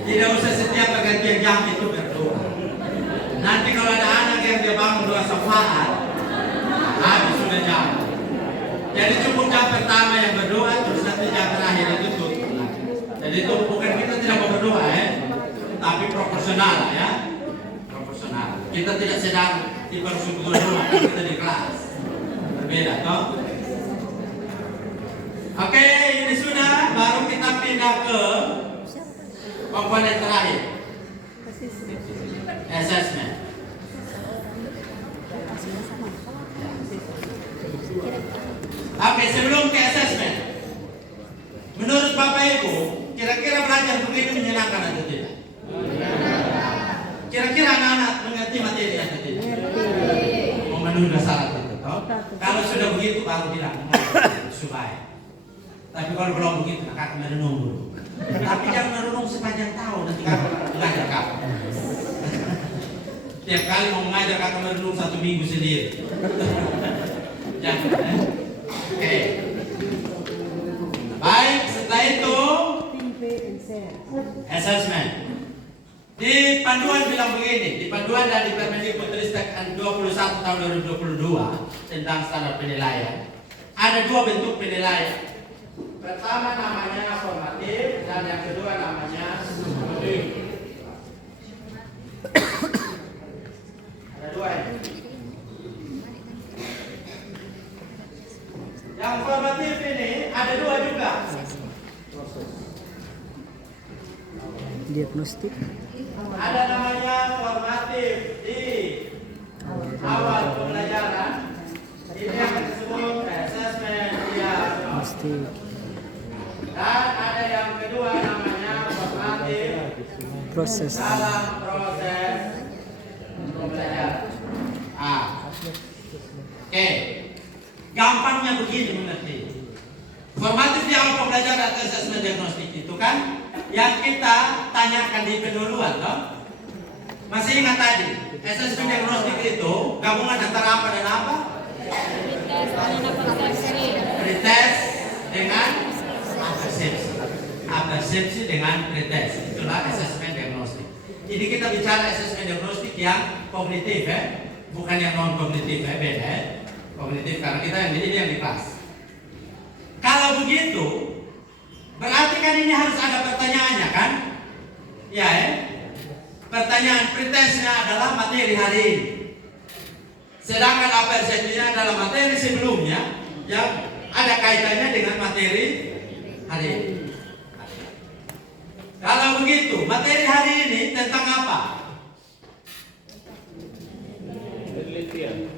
Tidak usah setiap pergantian jam itu berdoa. Nanti kalau ada anak yang dia bangun doa syafaat, habis sudah jam. Jadi cukup jam pertama yang berdoa, terus nanti jam terakhir itu tutup. Jadi itu bukan kita tidak mau berdoa ya, tapi proporsional ya, proporsional. Kita tidak sedang dipersuruh doa, kita di kelas. Berbeda toh. Oke, ini sudah, baru kita pindah ke komponen terakhir, assessment. Oke, sebelum ke assessment, menurut Bapak Ibu, kira-kira belajar begini menyenangkan atau tidak? Kira-kira anak-anak mengerti materi atau tidak? Memenuhi syarat itu, toh? Kalau sudah begitu baru bilang supaya. Tapi kalau belum begitu, kakak merenung dulu. Tapi jangan merenung sepanjang tahun, nanti kakak belajar kakak. Tiap kali mau mengajar kakak merenung 1 minggu sendiri. Jangan ya. Oke. Baik, setelah itu assessment. Di panduan bilang begini, di panduan dan di Permendikbudristek 21 tahun 2022 tentang standar penilaian, ada 2 bentuk penilaian. Pertama namanya formatif dan yang kedua namanya summatif. Ada 2 ini. Yang formatif ini ada 2 juga. Diagnostik. Ada namanya formatif di awal pembelajaran. Ini akan disebut assessment diagnostik. Dan ada yang kedua namanya formatif Proses. dalam proses pembelajaran. Oke. Gampangnya begini mengerti. Formatif di awal pembelajaran atau assessment diagnostik itu kan yang kita tanyakan di pendahuluan, toh? Masih ingat tadi? Assessment diagnostik itu gabungan antara apa dan apa? Pretest dengan apersepsi. Apersepsi dengan pretest. Itulah assessment diagnostik. Ini kita bicara asesmen diagnostik yang kognitif bukan yang non kognitif beda kognitif karena kita yang ini yang di kelas. Kalau begitu berarti kan ini harus ada pertanyaannya kan? Ya pertanyaan pretestnya adalah materi hari ini. Sedangkan apersepsinya adalah materi sebelumnya yang ada kaitannya dengan materi hari ini. Kalau begitu, materi hari ini tentang apa? Penelitian.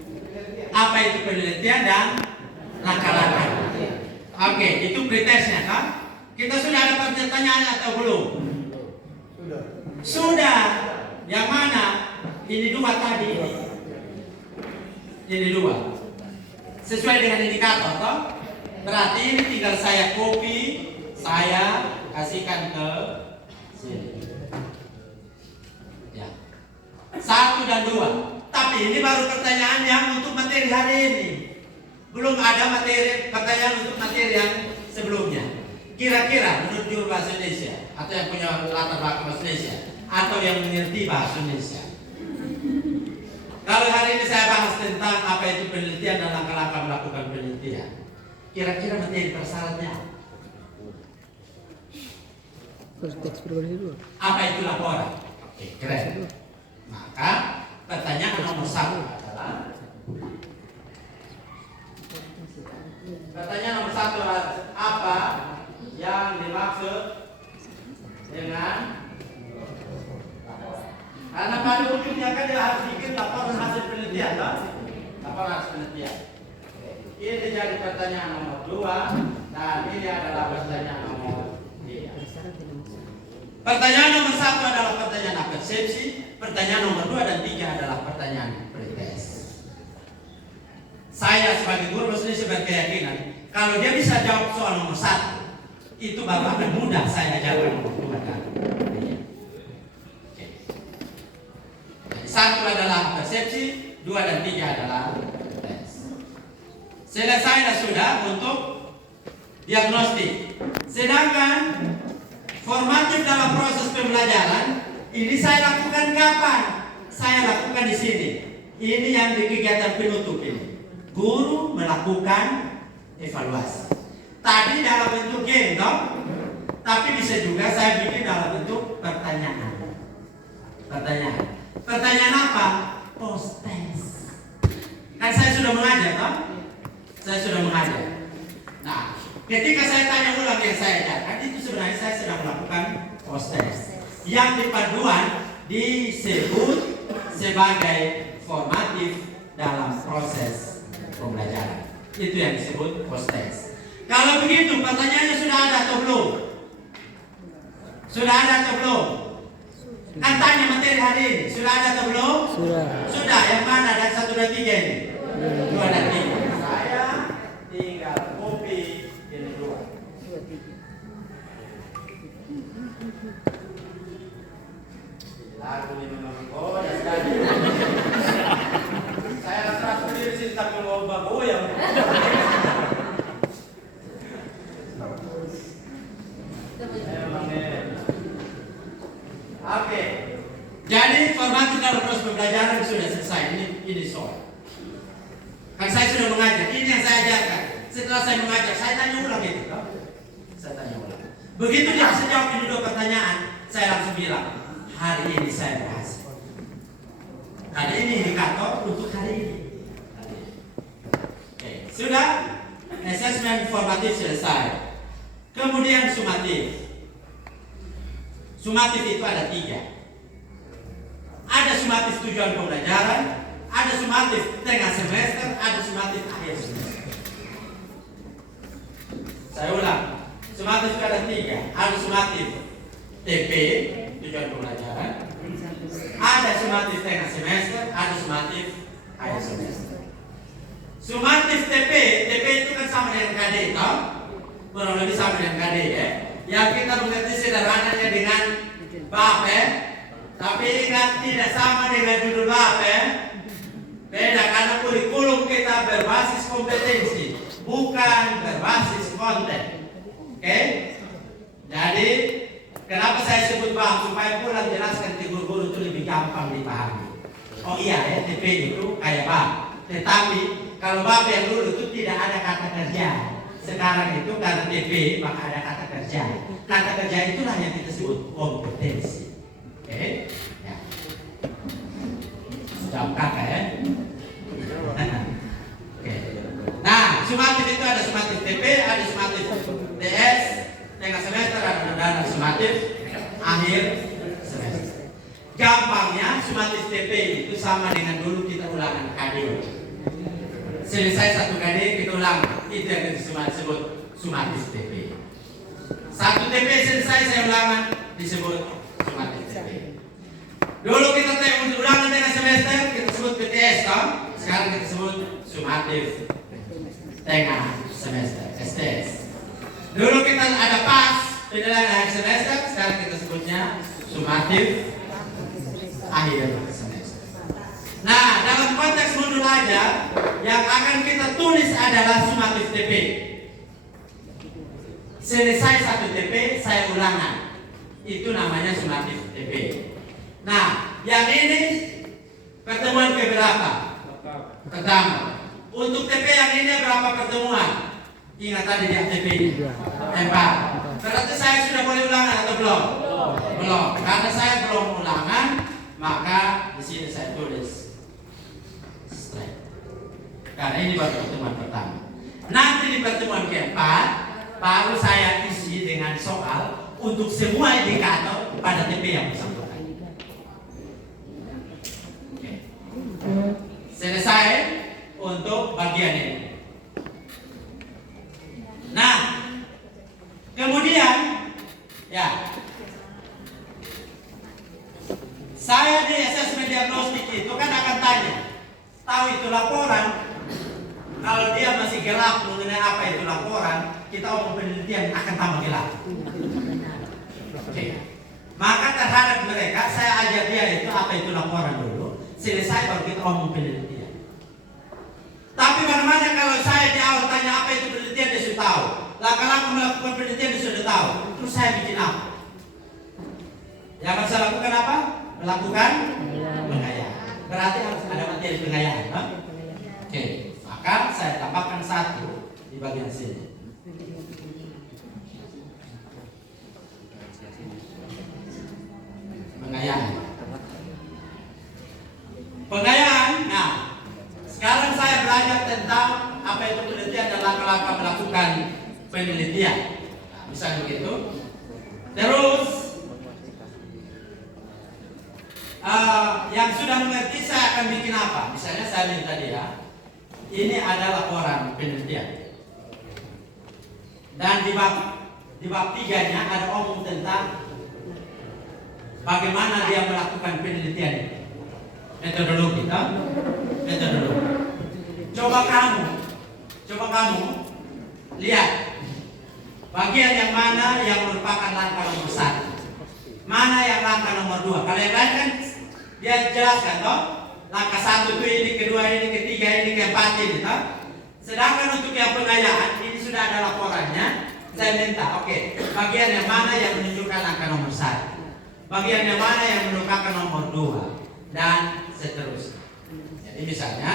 Apa itu penelitian dan langkah-langkah? Oke, itu pretestnya kan? Kita sudah ada pertanyaannya atau belum? Sudah. Yang mana? Ini dua tadi. Ini dua. Sesuai dengan indikator, toh? Berarti ini tinggal saya copy, saya kasihkan ke sini. Ya. 1 dan 2. Tapi ini baru pertanyaan yang untuk materi hari ini. Belum ada pertanyaan untuk materi yang sebelumnya. Kira-kira menurut juru bahasa Indonesia atau yang punya latar belakang bahasa Indonesia atau yang mengerti bahasa Indonesia. Kalau hari ini saya bahas tentang apa itu penelitian dan langkah-langkah melakukan penelitian. Kira-kira materi persyaratnya apa itu laporan? Oke, keren. Maka pertanyaan nomor 1 adalah apa yang dimaksud dengan laporan? Karena pada ujungnya kan dia harus bikin laporan hasil penelitian, kan? Laporan hasil penelitian. Ini jadi pertanyaan nomor 2 dan ini adalah pertanyaan nomor 3. Pertanyaan nomor 1 adalah pertanyaan apersepsi, pertanyaan nomor 2 dan 3 adalah pertanyaan pretest. Saya sebagai guru bahasa Indonesia berkeyakinan kalau dia bisa jawab soal nomor 1 itu baru akan mudah saya jawab nomor 2 dan 3. Jadi 1 adalah persepsi, 2 dan 3 adalah pretest. Selesai sudah untuk diagnostik. Sedangkan formatif dalam proses pembelajaran ini saya lakukan kapan? Saya lakukan di sini. Ini yang di kegiatan penutup ini. Guru melakukan evaluasi. Tadi dalam bentuk game, toh? Tapi bisa juga saya bikin dalam bentuk pertanyaan. Pertanyaan apa? Post test. Kan saya sudah mengajar, toh? Saya sudah mengajar. Nah, ketika saya tanya ulang yang saya ajarkan, itu sebenarnya saya sedang melakukan post test. Yang di paduan disebut sebagai formatif dalam proses pembelajaran. Itu yang disebut post test. Kalau begitu, pertanyaannya sudah ada atau belum? Sudah ada atau belum? Kan tanya materi hari ini, sudah ada atau belum? Sudah. Yang mana? Dan 1, 2, 3 ini? 2 dan 3. Saya tinggal copy ini 2. Lagu ini memang goyah sekali. Saya rasa sendiri sih tapi mau goyang. Oke. Jadi formatif dalam proses pembelajaran sudah selesai. Ini soal. Kan saya sudah mengajar. Ini yang saya ajarkan. Setelah saya mengajar, saya tanya ulang itu. Saya tanya ulang. Begitu dia bisa jawab ini 2 pertanyaan, saya langsung bilang, hari ini saya berhasil. Hari ini indikator untuk hari ini. Oke. Sudah? Assessment formatif selesai. Kemudian sumatif. Sumatif itu ada 3. Ada sumatif tujuan pembelajaran, ada sumatif tengah semester, ada sumatif akhir semester. Saya ulang. Sumatif itu ada 3. Ada sumatif TP, tujuan pembelajaran. Ada sumatif tengah semester, ada sumatif akhir semester. Sumatif TP itu kan sama dengan KD, toh? Kurang lebih sama dengan KD, ya. Yang kita mengerti sederhananya dengan bab, tapi ingat tidak sama dengan judul bab, beda karena kurikulum kita berbasis kompetensi, bukan berbasis konten. Oke? Jadi kenapa saya sebut bab supaya pulang jelaskan ke guru-guru gampang dipahami. Oh iya ya, TP itu kayak bab. Tetapi kalau bab yang dulu itu tidak ada kata kerja. Sekarang itu karena TP maka ada kata kerja. Kata kerja itulah yang kita sebut kompetensi. Oke? Ya. Jawab kakak ya. Oke. Nah, sumatif itu ada sumatif TP, ada sumatif TS, tengah semester ada sumatif akhir semester. Gampangnya sumatif TP itu sama dengan dulu kita ulangan KD. Selesai satu KD kita ulang, itu yang disebut sumatif TP. Satu TP selesai saya ulangan disebut sumatif TP. Dulu kita ulangan tengah semester kita sebut PTS kan? Sekarang kita sebut sumatif tengah semester STS. Dulu kita ada pas penilaian akhir semester, sekarang kita sebutnya sumatif akhir semester. Nah, dalam konteks modul aja yang akan kita tulis adalah sumatif TP. Selesai satu TP saya ulangan, itu namanya sumatif TP. Nah, yang ini pertemuan keberapa? Pertama. Untuk TP yang ini berapa pertemuan? Ingat tadi di TP 4. Berarti saya sudah boleh ulangan atau belum? Belum. Karena saya belum ulangan, maka di sini saya tulis straight. Karena ini baru pertemuan pertama. Nanti di pertemuan keempat baru saya isi dengan soal untuk semua indikator pada TP yang bersangkutan. Oke. Selesai untuk bagian ini. Nah, kemudian ya, saya di asesmen diagnostik itu kan akan tanya, tahu itu laporan. Kalau dia masih gelap mengenai apa itu laporan, kita omong penelitian akan tambah gelap. Oke. Maka terhadap mereka saya ajar dia itu apa itu laporan dulu. Selesai baru kita omong penelitian. Tapi bagaimana kalau saya di awal tanya apa itu penelitian, dia sudah tahu. Langkah-langkah melakukan penelitian dia sudah tahu. Terus saya bikin apa? Yang harus saya lakukan apa? Melakukan pengayaan. Berarti harus ada materi pengayaan, kan? Oke. Maka saya tambahkan satu di bagian sini. Pengayaan. Pengayaan. Nah, sekarang saya belajar tentang apa itu penelitian dan langkah-langkah melakukan penelitian. Nah, bisa begitu. Terus yang sudah mengerti saya akan bikin apa? Misalnya saya minta dia, ini ada laporan penelitian. Dan di bab 3-nya ada omong tentang bagaimana dia melakukan penelitian itu. Metodologi, tak? Metodologi. Coba kamu lihat bagian yang mana yang merupakan langkah nomor 1, mana yang langkah nomor 2. Kalau yang lain kan dia jelaskan, toh? Langkah 1 itu ini, kedua ini, ketiga ini, keempat ini, toh? Sedangkan untuk yang pengayaan ini sudah ada laporannya. Saya minta, oke, bagian yang mana yang menunjukkan langkah nomor 1, bagian yang mana yang menunjukkan nomor 2, dan seterusnya. Jadi misalnya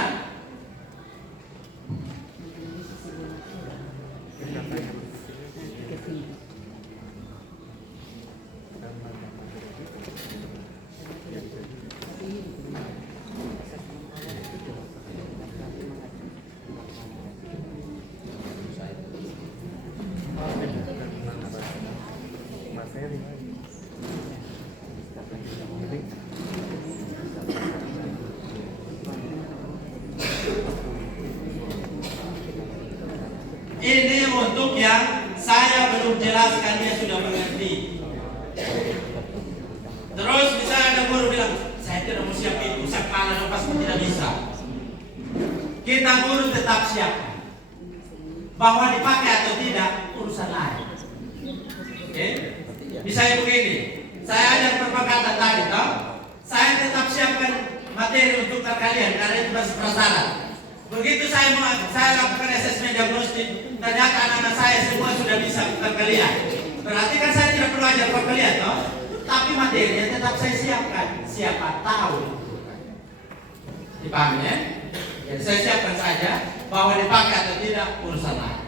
ini untuk yang saya belum jelaskan, dia sudah mengerti. Terus misalnya ada guru bilang, saya tidak mau siap itu, saya kepala dan pasti tidak bisa. Kita guru tetap siap. Bahwa dipakai atau tidak, urusan lain. Oke? Misalnya begini, saya ajar propaganda tadi, toh? Saya tetap siapkan materi untuk kalian karena itu masih prasyarat. Begitu saya lakukan asesmen diagnostik, ternyata anak-anak saya semua sudah bisa bukan kalian. Berarti kan saya tidak perlu ajar kalian, toh? tapi materinya tetap saya siapkan. Siapa tahu. Dipahami ya? Jadi saya siapkan saja bahwa dipakai atau tidak urusan lain.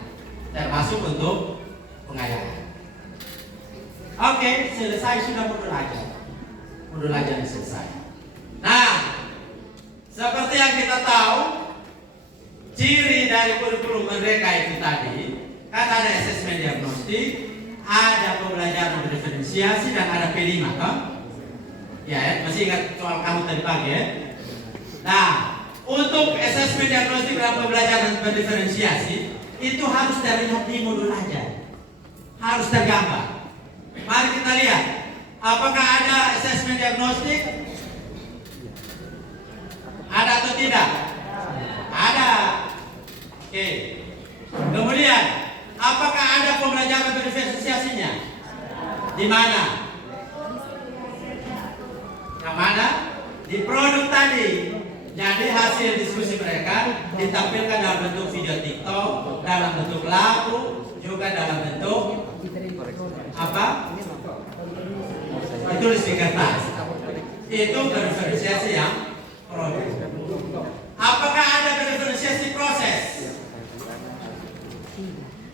Termasuk untuk pengayaan. Oke, selesai sudah modul ajar. Modul ajar selesai. Nah, seperti yang kita tahu, ciri dari kurikulum mereka itu tadi, kan ada asesmen diagnostik, ada pembelajaran berdiferensiasi, dan ada P5 kan? Ya, masih ingat soal kamu tadi pagi ya? Nah, untuk asesmen diagnostik dan pembelajaran berdiferensiasi itu harus terlihat di modul ajar, harus tergambar. Mari kita lihat, apakah ada asesmen diagnostik? Ada atau tidak? Ada. Oke. Kemudian, apakah ada pembelajaran berdiferensiasinya? Di mana? Yang mana? Di produk tadi. Jadi hasil diskusi mereka ditampilkan dalam bentuk video TikTok, dalam bentuk lagu, juga dalam bentuk apa? Ditulis di kertas. Itu berdiferensiasi yang produk. Apakah ada berdiferensiasi proses?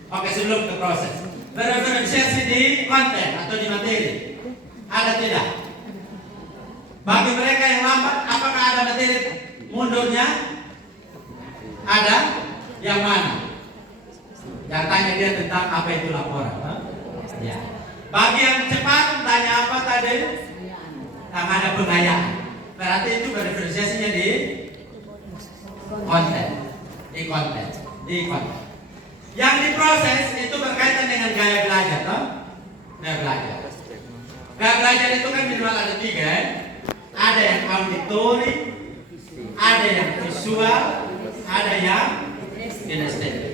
Oke, sebelum ke proses, berdiferensiasi di konten atau di materi, ada tidak? Bagi mereka yang lambat, apakah ada materi mundurnya? Ada? Yang mana? Yang tanya dia tentang apa itu laporan. Ya. Bagi yang cepat, tanya apa tadi? Yang ada pengayaan. Berarti itu berdiferensiasinya di konten. Di konten. Di konten. Yang diproses itu berkaitan dengan gaya belajar, toh? Gaya belajar. Gaya belajar itu kan minimal ada 3. Ada yang auditory, ada yang visual, ada yang kinestetik.